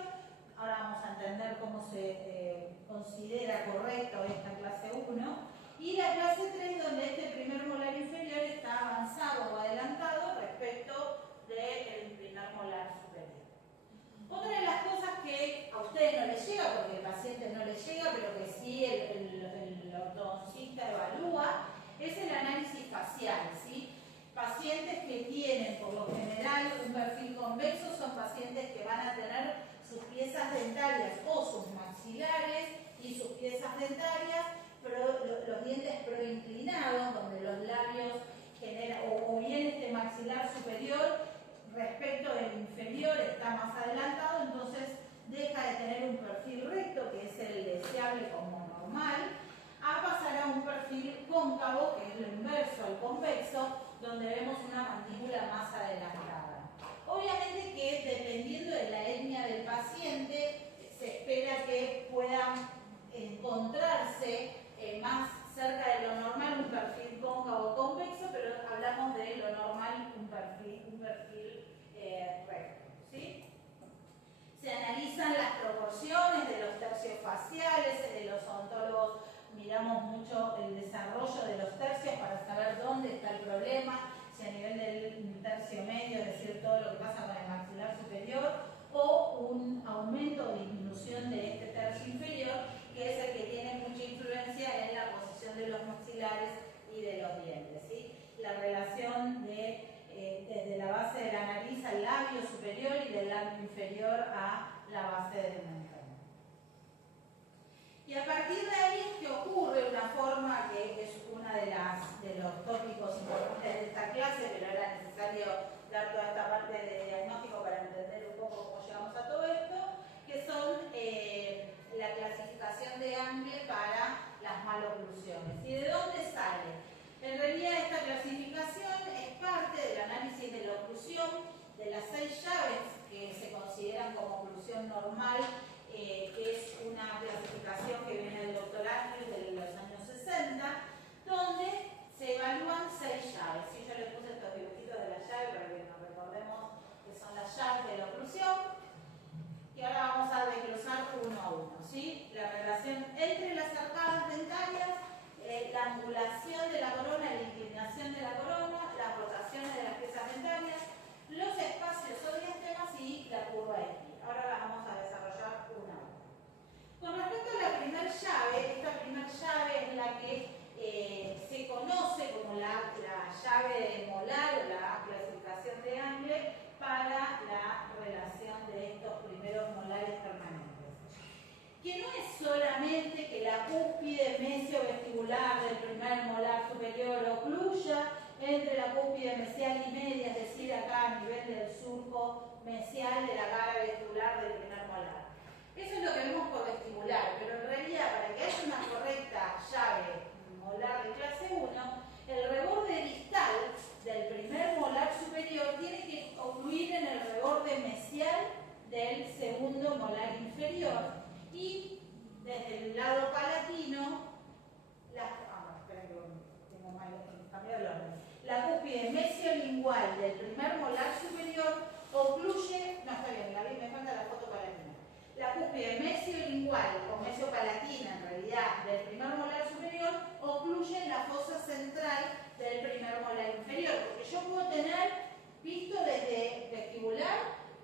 Ahora vamos a entender cómo se considera correcto esta clase 1. Y la clase 3, donde este primer molar inferior está avanzado o adelantado respecto del primer molar superior. Otra de las cosas que a ustedes no les llega, porque el paciente no les llega, pero que sí el ortodoncista evalúa, es el análisis facial, ¿sí? Pacientes que tienen, por lo general, un perfil convexo son pacientes que van a tener sus piezas dentarias o sus maxilares y sus piezas dentarias, pero los dientes proinclinados, donde los labios generan, o bien este maxilar superior respecto del inferior está más adelantado, entonces de perfil recto, que es el deseable como normal, a pasar a un perfil cóncavo, que es lo inverso al convexo, donde vemos una mandíbula más adelantada. Obviamente que dependiendo de la etnia del paciente, se espera que puedan encontrarse más cerca de lo normal un perfil cóncavo o convexo, pero hablamos de lo normal un perfil recto, ¿sí? Se analizan las proporciones de los tercios faciales, los odontólogos miramos mucho el desarrollo de los tercios para saber dónde está el problema, si a nivel del tercio medio, es decir, todo lo que pasa con el maxilar superior, o un aumento o disminución de este tercio inferior, que es el que tiene mucha influencia en la posición de los maxilares y de los dientes, ¿sí? La relación desde la base de la nariz al labio superior y del labio inferior a la base del mentón. Y a partir de ahí es que ocurre una forma que es uno de los tópicos importantes de esta clase, pero era necesario dar toda esta parte de diagnóstico para entender un poco cómo llegamos a todo esto, que son la clasificación de Angle para las maloclusiones. ¿Y de dónde sale? En realidad esta clasificación es parte del análisis de la oclusión de las 6 llaves que se consideran como oclusión normal, que es una clasificación que viene del doctor Andrews de los años 60, donde se evalúan 6 llaves. ¿Sí? Yo les puse estos dibujitos de la llave para que nos recordemos que son las llaves de la oclusión, que ahora vamos a desglosar uno a uno. ¿Sí? La relación entre las arcadas dentarias, la angulación de la corona, la inclinación de la corona, las rotaciones de las piezas dentarias, los espacios o diastemas y la curva X. Ahora la vamos a desarrollar una a una. Con respecto a la primera llave, esta primera llave es la que se conoce como la llave molar o la clasificación de Angle para la relación de estos primeros molares permanentes. Que no es solamente que la cúspide mesiovestibular del primer molar superior ocluya entre la cúspide mesial y media, es decir, acá a nivel del surco mesial de la cara vestibular del primer molar. Eso es lo que vemos por vestibular, pero en realidad para que haya una correcta llave molar de clase 1, el reborde distal del primer molar superior tiene que ocluir en el reborde mesial del segundo molar inferior y desde el lado palatino, la cúspide mesiolingual del primer molar superior ocluye, no está bien, me falta la foto palatina. La cúspide mesiolingual o mesiopalatina en realidad del primer molar superior ocluye la fosa central del primer molar inferior, porque yo puedo tener visto desde vestibular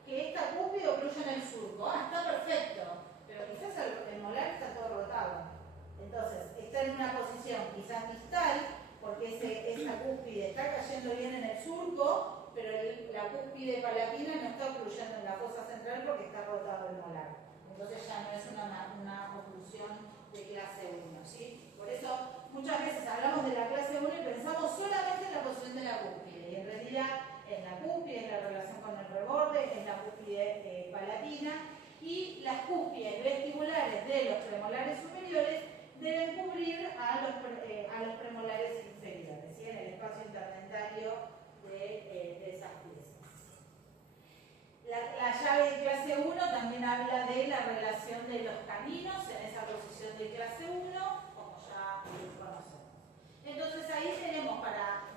que esta cúspide ocluye en el surco. Está perfecto, pero quizás el molar está todo rotado. Entonces, está en una posición quizás distal, porque esa cúspide está cayendo bien en el surco, pero la cúspide palatina no está ocluyendo en la fosa central porque está rotado el molar. Entonces ya no es una oclusión de clase 1, ¿sí? Por eso muchas veces hablamos de la clase 1 y pensamos solamente en la posición de la cúspide, y en realidad es la cúspide, es la relación con el reborde, es la cúspide palatina, y las cúspides vestibulares de los premolares superiores deben cubrir a los premolares inferiores, ¿sí? En el espacio interdentario de esas piezas. La llave de clase 1 también habla de la relación de los caninos en esa posición de clase 1, como ya conocemos. Entonces ahí tenemos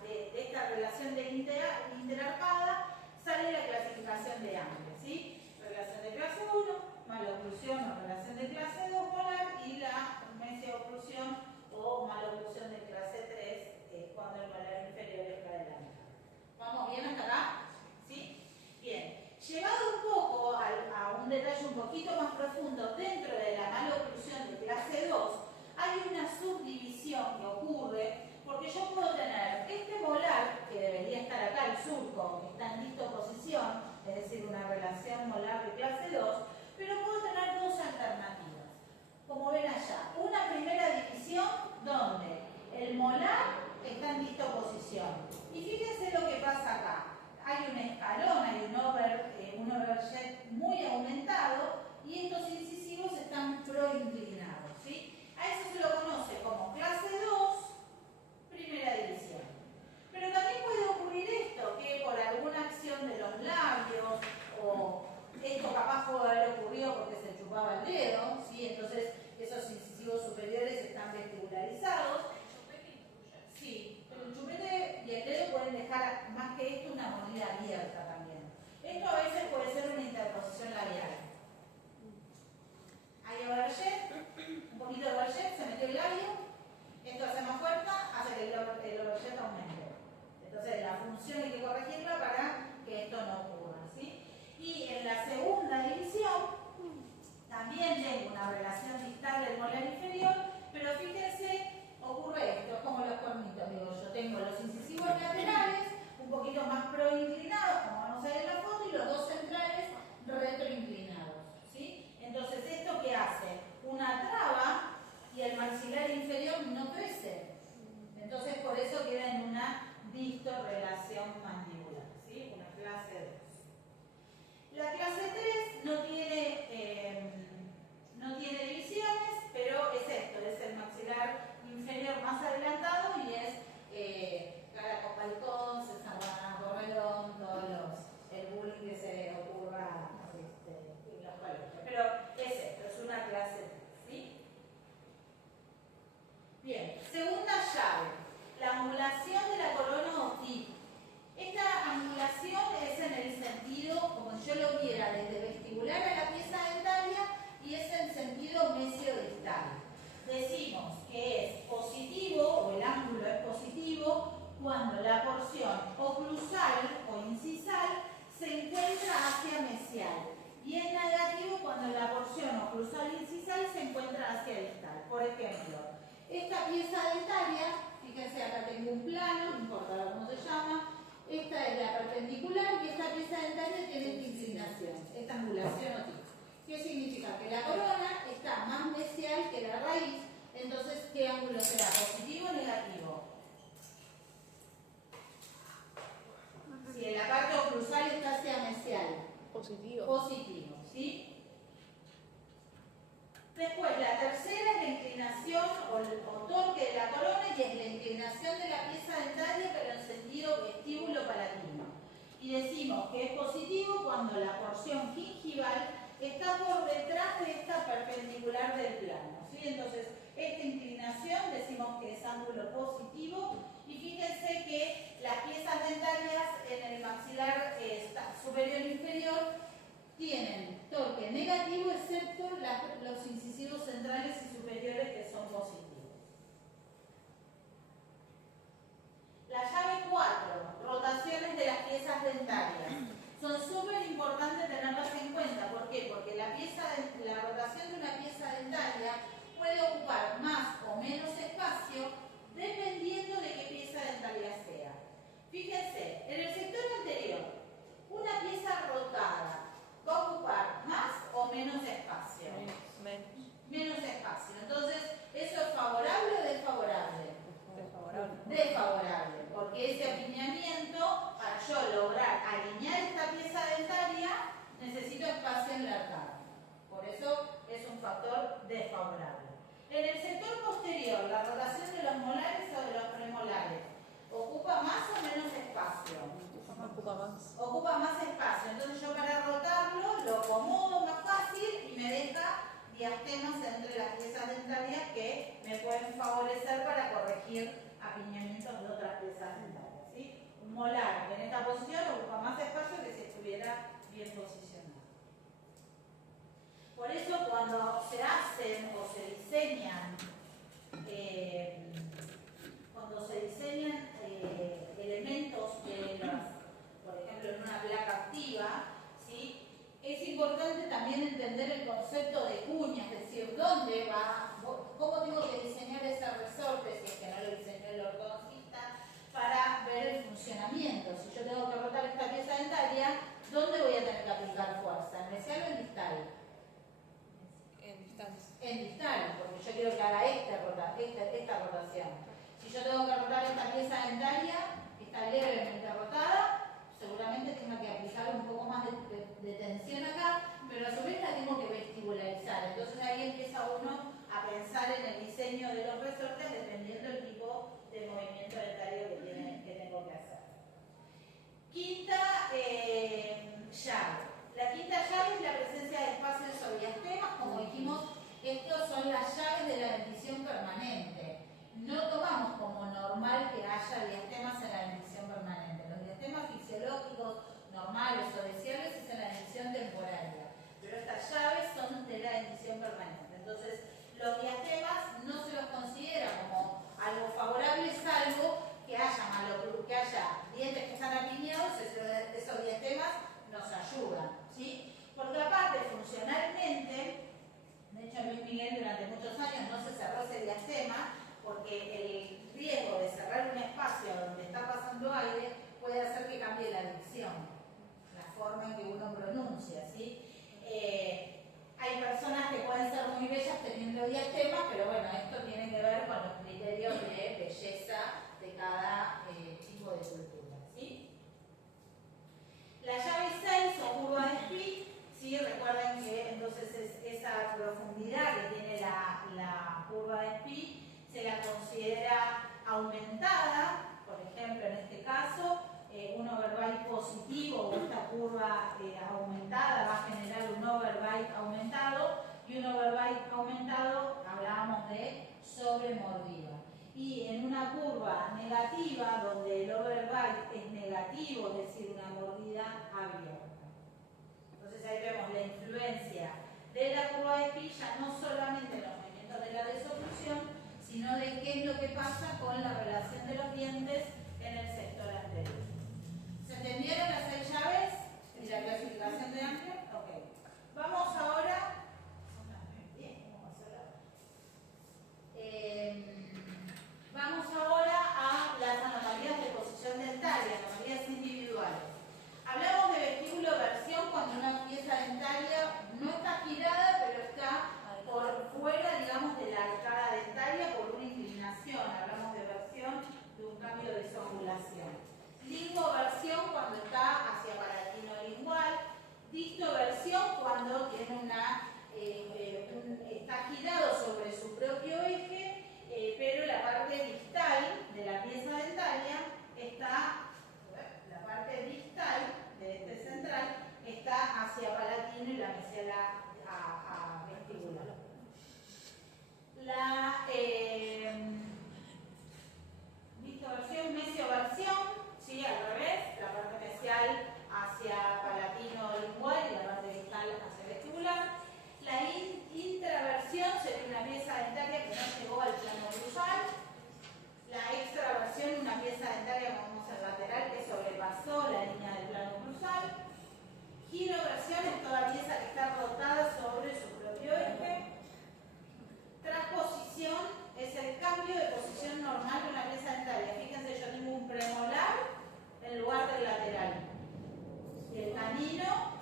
de esta relación de interarcada sale la clasificación de Angle, ¿sí? Relación de clase 1, maloclusión o relación de clase 2 molar y la mesioclusión o maloclusión de clase 3 cuando el molar inferior está adelante. ¿Vamos bien hasta acá? ¿Sí? Bien. Llevado un poco a un detalle un poquito más profundo, dentro de la maloclusión de clase 2 hay una subdivisión que ocurre porque yo puedo tener este molar, que debería estar acá, el surco, que está en distoposición, es decir, una relación molar de clase 2, pero puedo tener dos alternativas. Como ven allá, una primera división donde el molar está en distoposición. Y fíjense lo que pasa acá. Hay un escalón, hay un overjet muy aumentado y estos incisivos están están proinclinados, ¿sí? A eso se lo conoce como clase 2, primera división. Pero también puede ocurrir esto, que por alguna acción de los labios, o esto capaz puede haber ocurrido porque se chupaba el dedo, ¿sí? Entonces esos incisivos superiores están vestibularizados. Sí, pero el chupete y el dedo pueden dejar, más que esto, una mordida abierta también. Esto a veces puede ser una interposición labial. Hay overjet, un poquito de overjet, se metió el labio, esto hace más fuerza, hace que el overjet aumente. Entonces la función hay que corregirla para que esto no ocurra, ¿sí? Y en la segunda división también tengo una relación distal del molar inferior, pero fíjense, ocurre esto, es como los cornitos, digo, yo tengo los incisivos laterales un poquito más proinclinados, como vamos a ver en la foto, y los dos centrales retroinclinados, ¿sí? Entonces, ¿esto qué hace? Una traba y el maxilar inferior no crece. Entonces, por eso queda en una distorrelación mandibular, ¿sí? Una clase 2. La clase 3 no tiene divisiones, pero es esto, es el maxilar inferior más adelantado y es cara con balcón, César Correlón, el bullying que se ocurra en los colegios. Pero es esto, es una clase 3, ¿sí? Bien, segunda llave, la angulación de la corona ostitis. Esta angulación es en el sentido, como yo lo viera, desde vestibular a la pieza dentaria y es en sentido mesiodistal. Decimos que es positivo, o el ángulo es positivo, cuando la porción oclusal o incisal se encuentra hacia mesial. Y es negativo cuando la porción oclusal e incisal se encuentra hacia distal. Por ejemplo, esta pieza dentaria, fíjense, acá tengo un plano, no importa cómo se llama, esta es la perpendicular y esta pieza dentaria tiene esta inclinación, esta angulación otitis. ¿Qué significa? Que la corona está más mesial que la raíz, entonces, ¿qué ángulo será? ¿Positivo o negativo? Si en la parte oclusal está hacia mesial. Positivo. Positivo, ¿sí? Después, la tercera es la inclinación o torque de la corona y es la inclinación de la pieza dentaria, pero en sentido vestíbulo-palatino. Y decimos que es positivo cuando la porción gingival está por detrás de esta perpendicular del plano, ¿sí? Entonces, esta inclinación decimos que es ángulo positivo y fíjense que las piezas dentarias en el maxilar superior e inferior tienen torque negativo excepto los incisivos centrales y superiores que son positivos. La llave 4, rotaciones de las piezas dentarias. Son súper importantes tenerlas en cuenta. ¿Por qué? Porque la rotación de una pieza dentaria puede ocupar más o menos espacio dependiendo de qué pieza dentaria sea. Fíjense, en el sector anterior, una pieza rotada va a ocupar más o menos espacio. Menos espacio. Entonces, ¿eso es favorable o desfavorable? Desfavorable. Desfavorable, porque ese apiñamiento, para yo lograr alinear esta pieza dentaria, necesito espacio en la cara. Por eso es un factor desfavorable. En el sector posterior, la rotación de los molares o de los premolares, ¿ocupa más o menos espacio? Ocupa más. Ocupa más espacio. Entonces yo para rotarlo lo acomodo más fácil y me deja diastemas entre las piezas dentarias que me pueden favorecer para corregir apiñamientos de otras piezas dentarias, ¿sí? Un molar en esta posición ocupa más espacio que si estuviera bien posicionado. Por eso cuando se hacen o se diseñan elementos de por ejemplo en una placa activa, ¿sí? Es importante también entender el concepto de cuña, es decir, dónde va, cómo tengo que diseñar ese resorte, si es que no lo diseñó el ortodoncista, para ver el funcionamiento. Si yo tengo que rotar esta pieza dentaria, ¿dónde voy a tener que aplicar fuerza? ¿En mesial o en distal? En distancia. En distal, porque yo quiero que haga esta rotación. Si yo tengo que rotar esta pieza dentaria, está levemente rotada, seguramente tenga que aplicar un poco más de tensión acá, pero a su vez la tengo que vestibularizar. Entonces ahí de movimiento dentario que tengo que hacer. Quinta llave. La quinta llave es la presencia de espacios o diastemas. Como dijimos, estos son las llaves de la dentición permanente. No tomamos como normal que haya diastemas en la dentición permanente. Los diastemas fisiológicos normales o deseables es en la dentición temporaria, pero estas llaves son de la dentición permanente. Entonces, los diastemas no se los considera como algo favorable, salvo que haya dientes que están apiñados. Esos diastemas nos ayudan, ¿sí? Porque aparte, funcionalmente, de hecho Luis Miguel durante muchos años no se cerró ese diastema, porque el riesgo de cerrar un espacio donde está pasando aire puede hacer que cambie la dicción, la forma en que uno pronuncia, ¿sí? Hay personas que pueden ser muy bellas teniendo diastemas, pero bueno, esto tiene que ver con los criterios de belleza de cada tipo de cultura, ¿sí? La llave 6 o curva de Spitz, ¿sí? Recuerden que entonces esa profundidad que tiene la curva de Spitz se la considera aumentada. Por ejemplo, en este caso, un overbite positivo o esta curva aumentada va a generar un overbite aumentado, y un overbite aumentado hablábamos de sobremordida. Y en una curva negativa, donde el overbite es negativo, es decir, una mordida abierta. Entonces ahí vemos la influencia de la curva de Spitz, ya no solamente en los movimientos de la desoclusión, sino de qué es lo que pasa con la relación de los dientes en el sector anterior. ¿Se entendieron las 6 llaves y la clasificación de Ampler? Ok. Vamos ahora. Vamos ahora a las anomalías de posición dentaria, anomalías individuales. Hablamos de vestíbulo-versión cuando una pieza dentaria no está girada, pero está por fuera, digamos, de la arcada dentaria por una inclinación. Hablamos de versión de un cambio de sobulación. Lingoversión cuando está hacia palatino lingual. Distoversión cuando tiene está girado sobre su propio eje, pero la parte distal de la pieza dentaria está, la parte distal de este central está hacia palatino y la mesial a vestibular. La distoversión, mesioversión, ¿sí? Al revés, la parte mesial hacia palatino lingual y la parte distal hacia vestibular. La intraversión sería una pieza dentaria que no llegó al plano cruzal. La extraversión, una pieza dentaria, como vemos, el lateral que sobrepasó la línea del plano cruzal. Giroversión es toda pieza que está rotada sobre su propio eje. Transposición es el cambio de posición normal de una pieza dentaria. Fíjense, yo tengo un premolar en lugar del lateral, el canino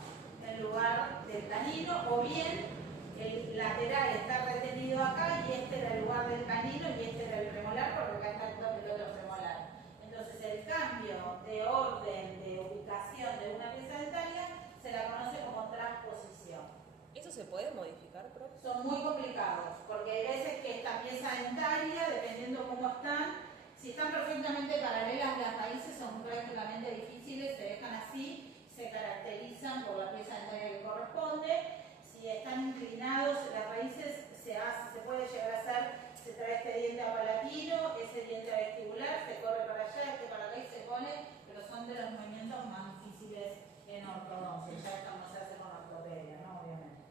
en lugar del canino, o bien el lateral está retenido acá y este era el lugar del canino y este era el premolar, porque acá está el otro premolar. Entonces el cambio de orden, de ubicación de una pieza dentaria se la conoce como transposición. ¿Eso se puede modificar, profe? Son muy complicados, porque hay veces que esta pieza dentaria, dependiendo cómo están, si están perfectamente paralelas las raíces son prácticamente difíciles, se dejan así, se caracterizan por la pieza dentaria que corresponde. Si están inclinados las raíces, se puede llegar a hacer, se trae este diente a palatino, ese diente a vestibular, se corre para allá, este para acá y se pone, pero son de los movimientos más difíciles en ortodoncia. Ya esto no se hace con ortopedia, ¿no? Obviamente.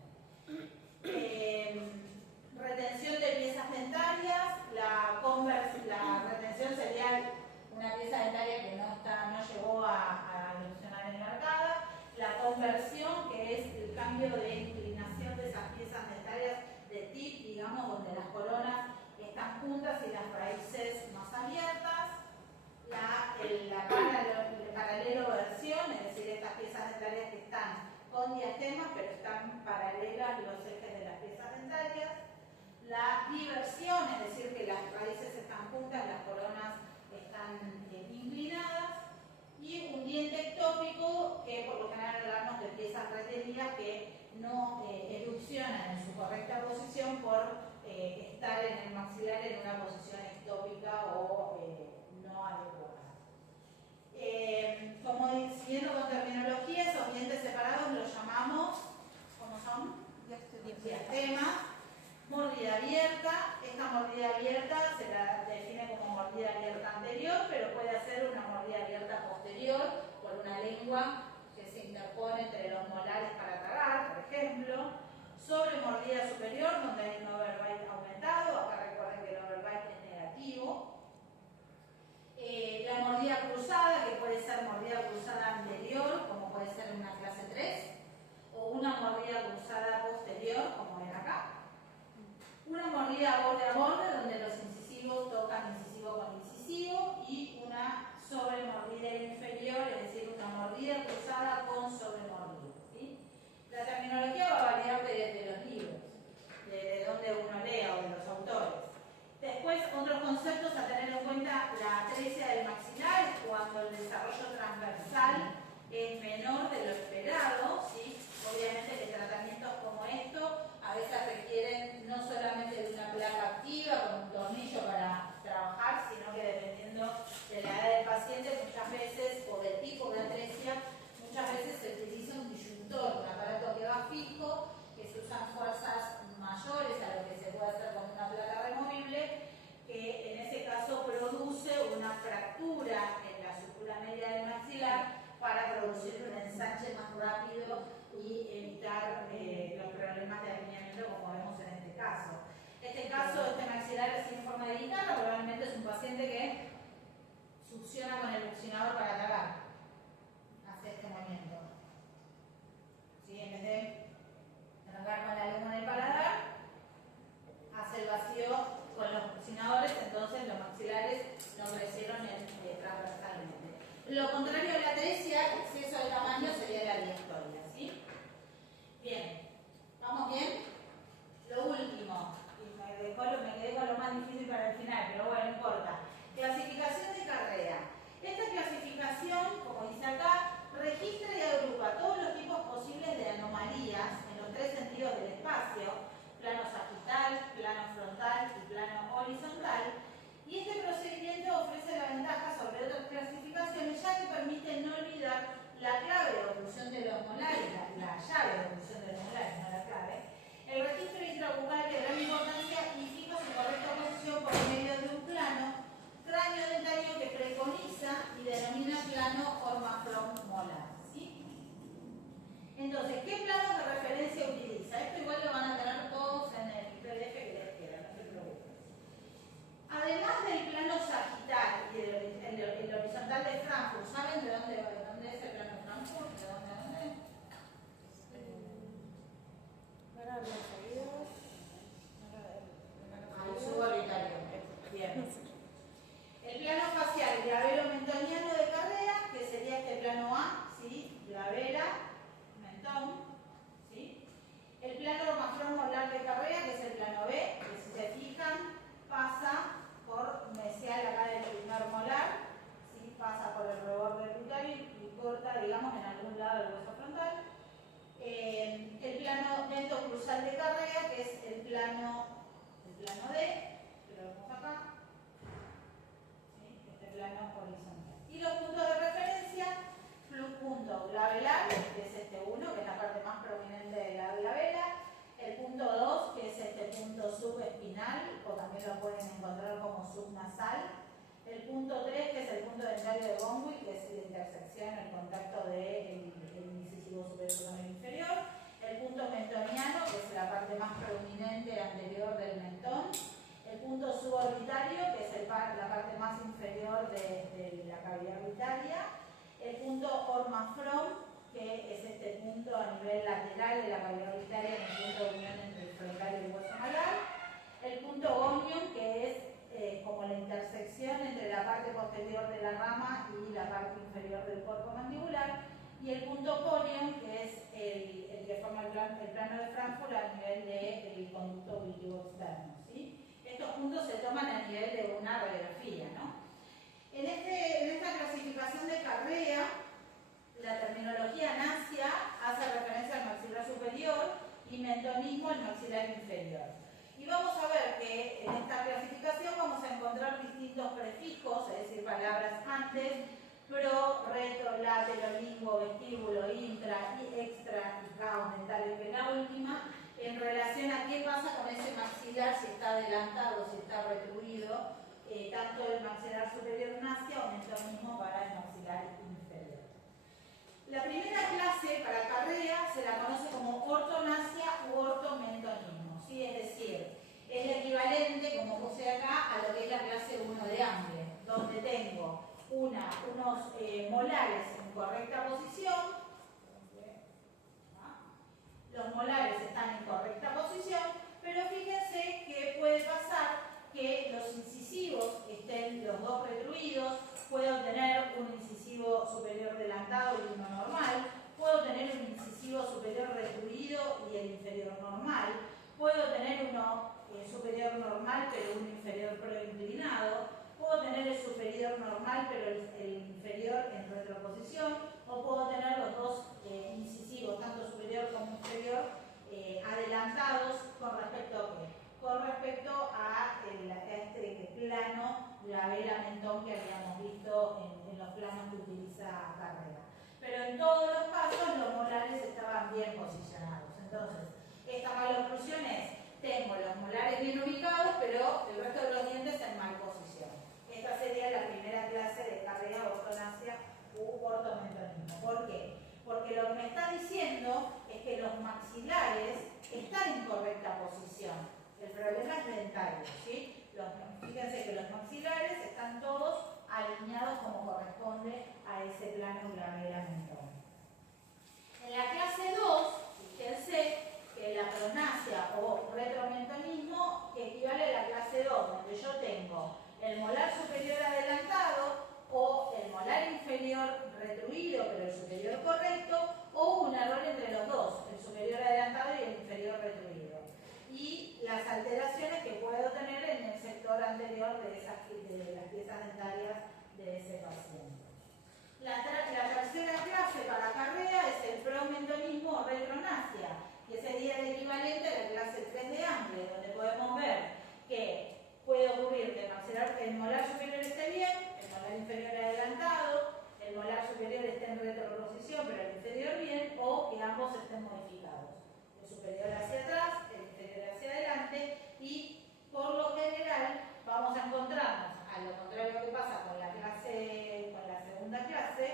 Retención de piezas dentarias, la retención sería una pieza dentaria que no llegó a evolucionar en la arcada. La conversión, que es el cambio de inclinación de esas piezas dentarias de tip, digamos, donde las coronas están juntas y las raíces más abiertas. La paraleloversión, es decir, estas piezas dentarias que están con diastemas, pero están paralelas los ejes de las piezas dentarias. La diversión, es decir, que las raíces están juntas, las coronas están inclinadas. Y un diente ectópico, que por lo general hablamos de piezas retenidas que no erupcionan en su correcta posición por estar en el maxilar en una posición externa. ectópica o no adecuada. Como siguiendo con terminología, esos dientes separados los llamamos, ¿cómo son? Diastemas. Mordida abierta. Esta mordida abierta se la define como mordida abierta anterior, pero puede ser una mordida abierta posterior por una lengua que se interpone entre los molares para tragar, por ejemplo. Sobre mordida superior, donde hay un overbite aumentado. Acá recuerden que el overbite es negativo. La mordida cruzada, que puede ser mordida cruzada anterior, como puede ser en una clase 3, o una mordida cruzada posterior, como ven acá. Una mordida borde a borde, donde los incisivos tocan incisivo con incisivo, y una sobremordida inferior, es decir, una mordida cruzada con sobremordida. ¿Sí? La terminología va a variar de los libros, de donde uno lea o de los autores. Después, otros conceptos a tener en cuenta: la atresia del maxilar es cuando el desarrollo transversal es menor de lo esperado, ¿sí? Obviamente que tratamientos como esto a veces requieren no solamente de una placa activa con un tornillo para trabajar, sino que dependiendo de la edad del paciente, muchas veces, o del tipo de atresia, muchas veces se utiliza un disyuntor, un aparato que va fijo, que se usan fuerzas mayores a lo que se puede hacer con una placa removible, que en ese caso produce una fractura en la sutura media del maxilar para producir un ensanche más rápido y evitar los problemas de alineamiento como vemos en este caso. Este maxilar es sin forma de guitarra, probablemente es un paciente que succiona con el buccinador para tragar. Hace este movimiento. ¿Sí? En vez de tragar con la lengua en el paladar, hace el vacío con los buccinadores, entonces los maxilares no crecieron transversalmente. Lo contrario de la atresia, exceso de tamaño, sería la diastolia, ¿sí? Bien, ¿vamos bien? Lo último, y me quedé con lo más difícil para el final, pero bueno, no importa. Clasificación de Carrea. Esta clasificación, como dice acá, registra y agrupa todos los tipos posibles de anomalías en los tres sentidos del espacio: plano sagital, plano frontal y plano horizontal. Y este procedimiento ofrece la ventaja sobre otras clasificaciones, ya que permite no olvidar la clave de oclusión de los molares, la llave de oclusión de los molares, no la clave, el registro intrabucal de gran importancia y fija su correcta posición por medio de un plano cráneo-dentario que preconiza y denomina plano Orma-From molar. ¿Sí? Entonces, ¿qué plano de referencia utiliza? Esto igual lo van a tener todos en el PDF que les queda, no se preocupen. Además del plano sagital y el horizontal de Frankfurt, ¿saben de dónde es el plano de Frankfurt? ¿De dónde? Al suborbitario. Bien. El plano facial gravelo-mentoniano de Carrea, que sería este plano A, ¿sí? Gravela, mentón, ¿sí? El plano Orma-From molar de Carrea, que es el plano B, que si se fijan, pasa por mesial acá del primer molar, ¿sí? Pasa por el reborde glutario y corta, digamos, en algún lado del hueso frontal. El plano dentoclusal de Carrea, que es el plano D, que lo vemos acá, ¿sí? Este plano horizontal. Y los puntos de referencia: punto glabelar, que es este 1, que es la parte más prominente de la glabela; el punto 2, que es este punto subespinal, o también lo pueden encontrar como subnasal; el punto 3, que es el punto dentario de Gonwy, que es la intersección, el contacto del incisivo superior con el inferior; el punto mentoniano, que es la parte más prominente anterior del mentón; el punto suborbitario, que es la parte más inferior de la cavidad orbitaria; el punto Orma-From, que es este punto a nivel lateral de la cavidad orbitaria, en el punto de unión entre el frontal y el hueso malar; el punto Gonion, que es como la intersección entre la parte posterior de la rama y la parte inferior del cuerpo mandibular; y el punto Conion, que es el que forma el plano de Frankfurt a nivel del conducto auditivo externo, ¿sí? Estos puntos se toman a nivel de una radiografía, ¿no? En esta clasificación de Carrea, la terminología nasia hace referencia al maxilar superior y mentonismo al maxilar inferior. Y vamos a ver que en esta clasificación vamos a encontrar distintos prefijos, es decir, palabras antes, pro, retro, látero, linguo, vestíbulo, intra, y extra, y caos dental en penúltima, en relación a qué pasa con ese maxilar, si está adelantado, si está retruido, tanto el maxilar superior nasia o mentonismo para el maxilar inferior. La primera clase para carrea se la conoce como ortonasia u ortomentonismo, ¿sí? Es decir, es el equivalente, como puse acá, a lo que es la clase 1 de Angle, donde tengo unos molares en correcta posición. Los molares están en correcta posición, pero fíjense que puede pasar que los incisivos estén los dos retruidos, puedo tener un incisivo superior adelantado y uno normal, puedo tener un incisivo superior retruido y el inferior normal, puedo tener uno superior normal pero un inferior proinclinado, puedo tener el superior normal pero el inferior en retroposición, o puedo tener los dos incisivos, tanto superior como inferior, adelantados con respecto a qué? Con respecto a este plano labela-mentón que habíamos visto en los planos que utiliza Carrera. Pero en todos los casos los molares estaban bien posicionados. Entonces, esta maloclusión es, tengo los molares bien ubicados, pero el resto de los dientes en mal posición. Esta sería la primera clase de carrera ortonasia u ortomentonismo. ¿Por qué? Porque lo que me está diciendo es que los maxilares están en correcta posición. El problema es dentario, ¿sí? Fíjense que los maxilares están todos alineados como corresponde a ese plano labela-mentón. En la clase 2, fíjense que la pronasia o retromentonismo que equivale a la clase 2, donde yo tengo el molar superior adelantado o el molar inferior retruido pero el superior correcto, o un error entre los dos, el superior adelantado y el inferior retruido. Y las alteraciones que puedo tener en el sector anterior de las piezas dentarias de ese paciente. La tercera clase para carrera es el promentonismo o retronasia, que sería el equivalente a la clase 3 de Angle, donde podemos ver que puede ocurrir que el molar superior esté bien, el molar inferior adelantado, el molar superior esté en retroposición, pero el inferior bien, o que ambos estén modificados. El superior hacia atrás, el inferior hacia adelante, y por lo general vamos a encontrarnos, a lo contrario que pasa con la segunda clase,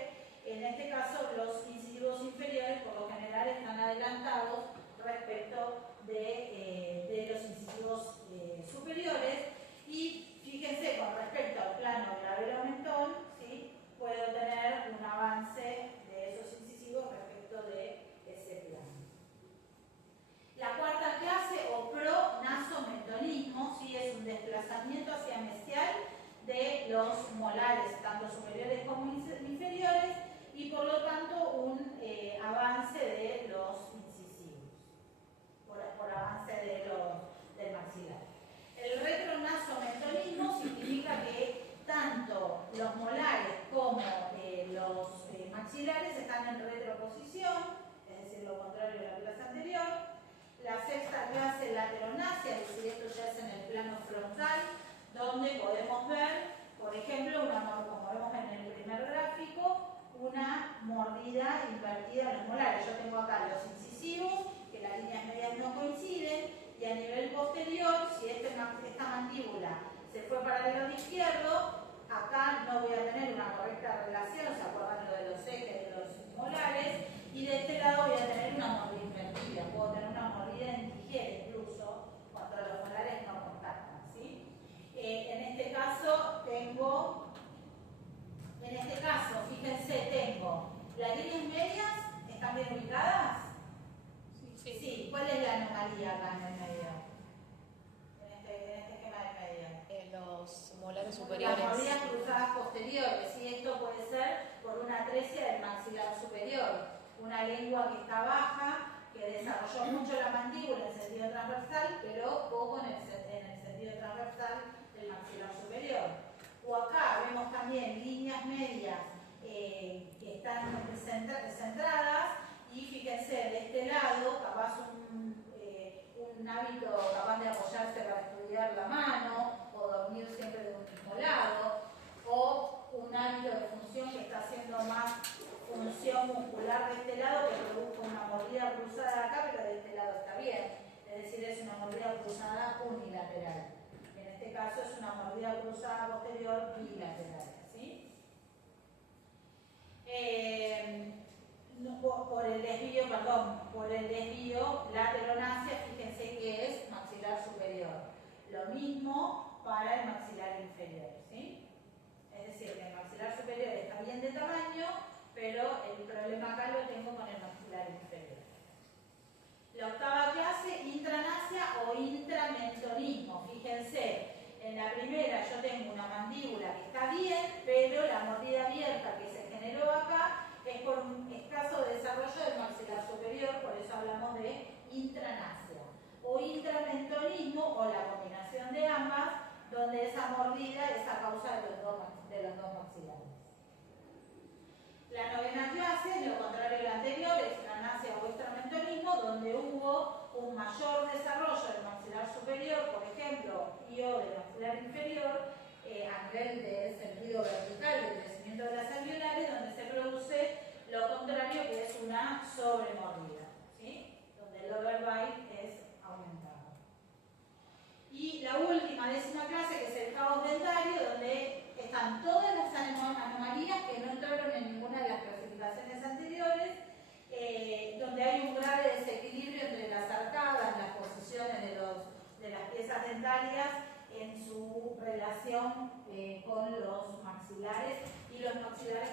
en este caso los incisivos inferiores por lo general están adelantados respecto de los incisivos superiores, y fíjense con respecto al plano labelo-mentón, ¿sí? Puedo tener un avance de esos incisivos respecto de ese plano. La cuarta clase o pro-nasomentonismo, ¿sí? Es un desplazamiento hacia mesial de los molares, tanto superiores como inferiores, y por lo tanto un avance de los incisivos, por avance del maxilar. El retronasomentonismo significa que tanto los molares como los maxilares están en retroposición, es decir, lo contrario de la clase anterior. La sexta clase, lateronasia, es decir, esto ya es en el plano frontal, donde podemos ver, por ejemplo, como vemos en el primer gráfico, una mordida invertida en los molares. Yo tengo acá los incisivos, que las líneas medias no coinciden, y a nivel posterior, si esta mandíbula se fue para el lado izquierdo, acá no voy a tener una correcta relación, ¿se acuerdan lo de los ejes de los molares? Y de este lado voy a tener una mordida invertida, puedo tener una mordida en tijera incluso, cuando los molares no contactan, ¿sí? En este caso, fíjense, tengo las líneas medias, ¿están bien ubicadas? Sí. ¿Cuál es la anomalía acá en el medio? En este esquema del medio. Los molares superiores. Las mordidas cruzadas posteriores, ¿sí? Esto puede ser por una atresia del maxilar superior, una lengua que está baja, que desarrolló mucho la mandíbula en sentido transversal, pero poco en el sentido transversal del maxilar superior. O acá vemos también líneas medias que están centradas, y fíjense, de este lado, capaz un hábito capaz de apoyarse para estudiar la mano, o dormir siempre de un mismo lado, molar de este lado que produjo una mordida cruzada acá, pero de este lado está bien. Es decir, es una mordida cruzada unilateral. En este caso es una mordida cruzada posterior bilateral. ¿Sí? Por el desvío lateronasia, fíjense que es maxilar superior. Lo mismo para el maxilar inferior. ¿Sí? Es decir, que el maxilar superior está bien de tamaño, pero el problema acá lo tengo con el maxilar inferior. La octava clase, intranasia o intramentonismo. Fíjense, en la primera yo tengo una mandíbula que está bien, pero la mordida abierta que se generó acá es por un escaso desarrollo del maxilar superior, por eso hablamos de intranasia. O intramentonismo, o la combinación de ambas, donde esa mordida es a causa de los dos maxilares. La novena clase, lo contrario de la anterior, es intranasia o intramentonismo, donde hubo un mayor desarrollo del maxilar superior, por ejemplo, y o del maxilar inferior, a nivel de sentido vertical del crecimiento de las alveolares, donde se produce lo contrario, que es una sobremordida, ¿sí? Donde el overbite es aumentado. Y la última, décima clase, que es el caos dentario, donde están todas las anomalías que no entraron en ninguna de las clasificaciones anteriores, donde hay un grave desequilibrio entre las arcadas, las posiciones de las piezas dentarias en su relación con los maxilares y los maxilares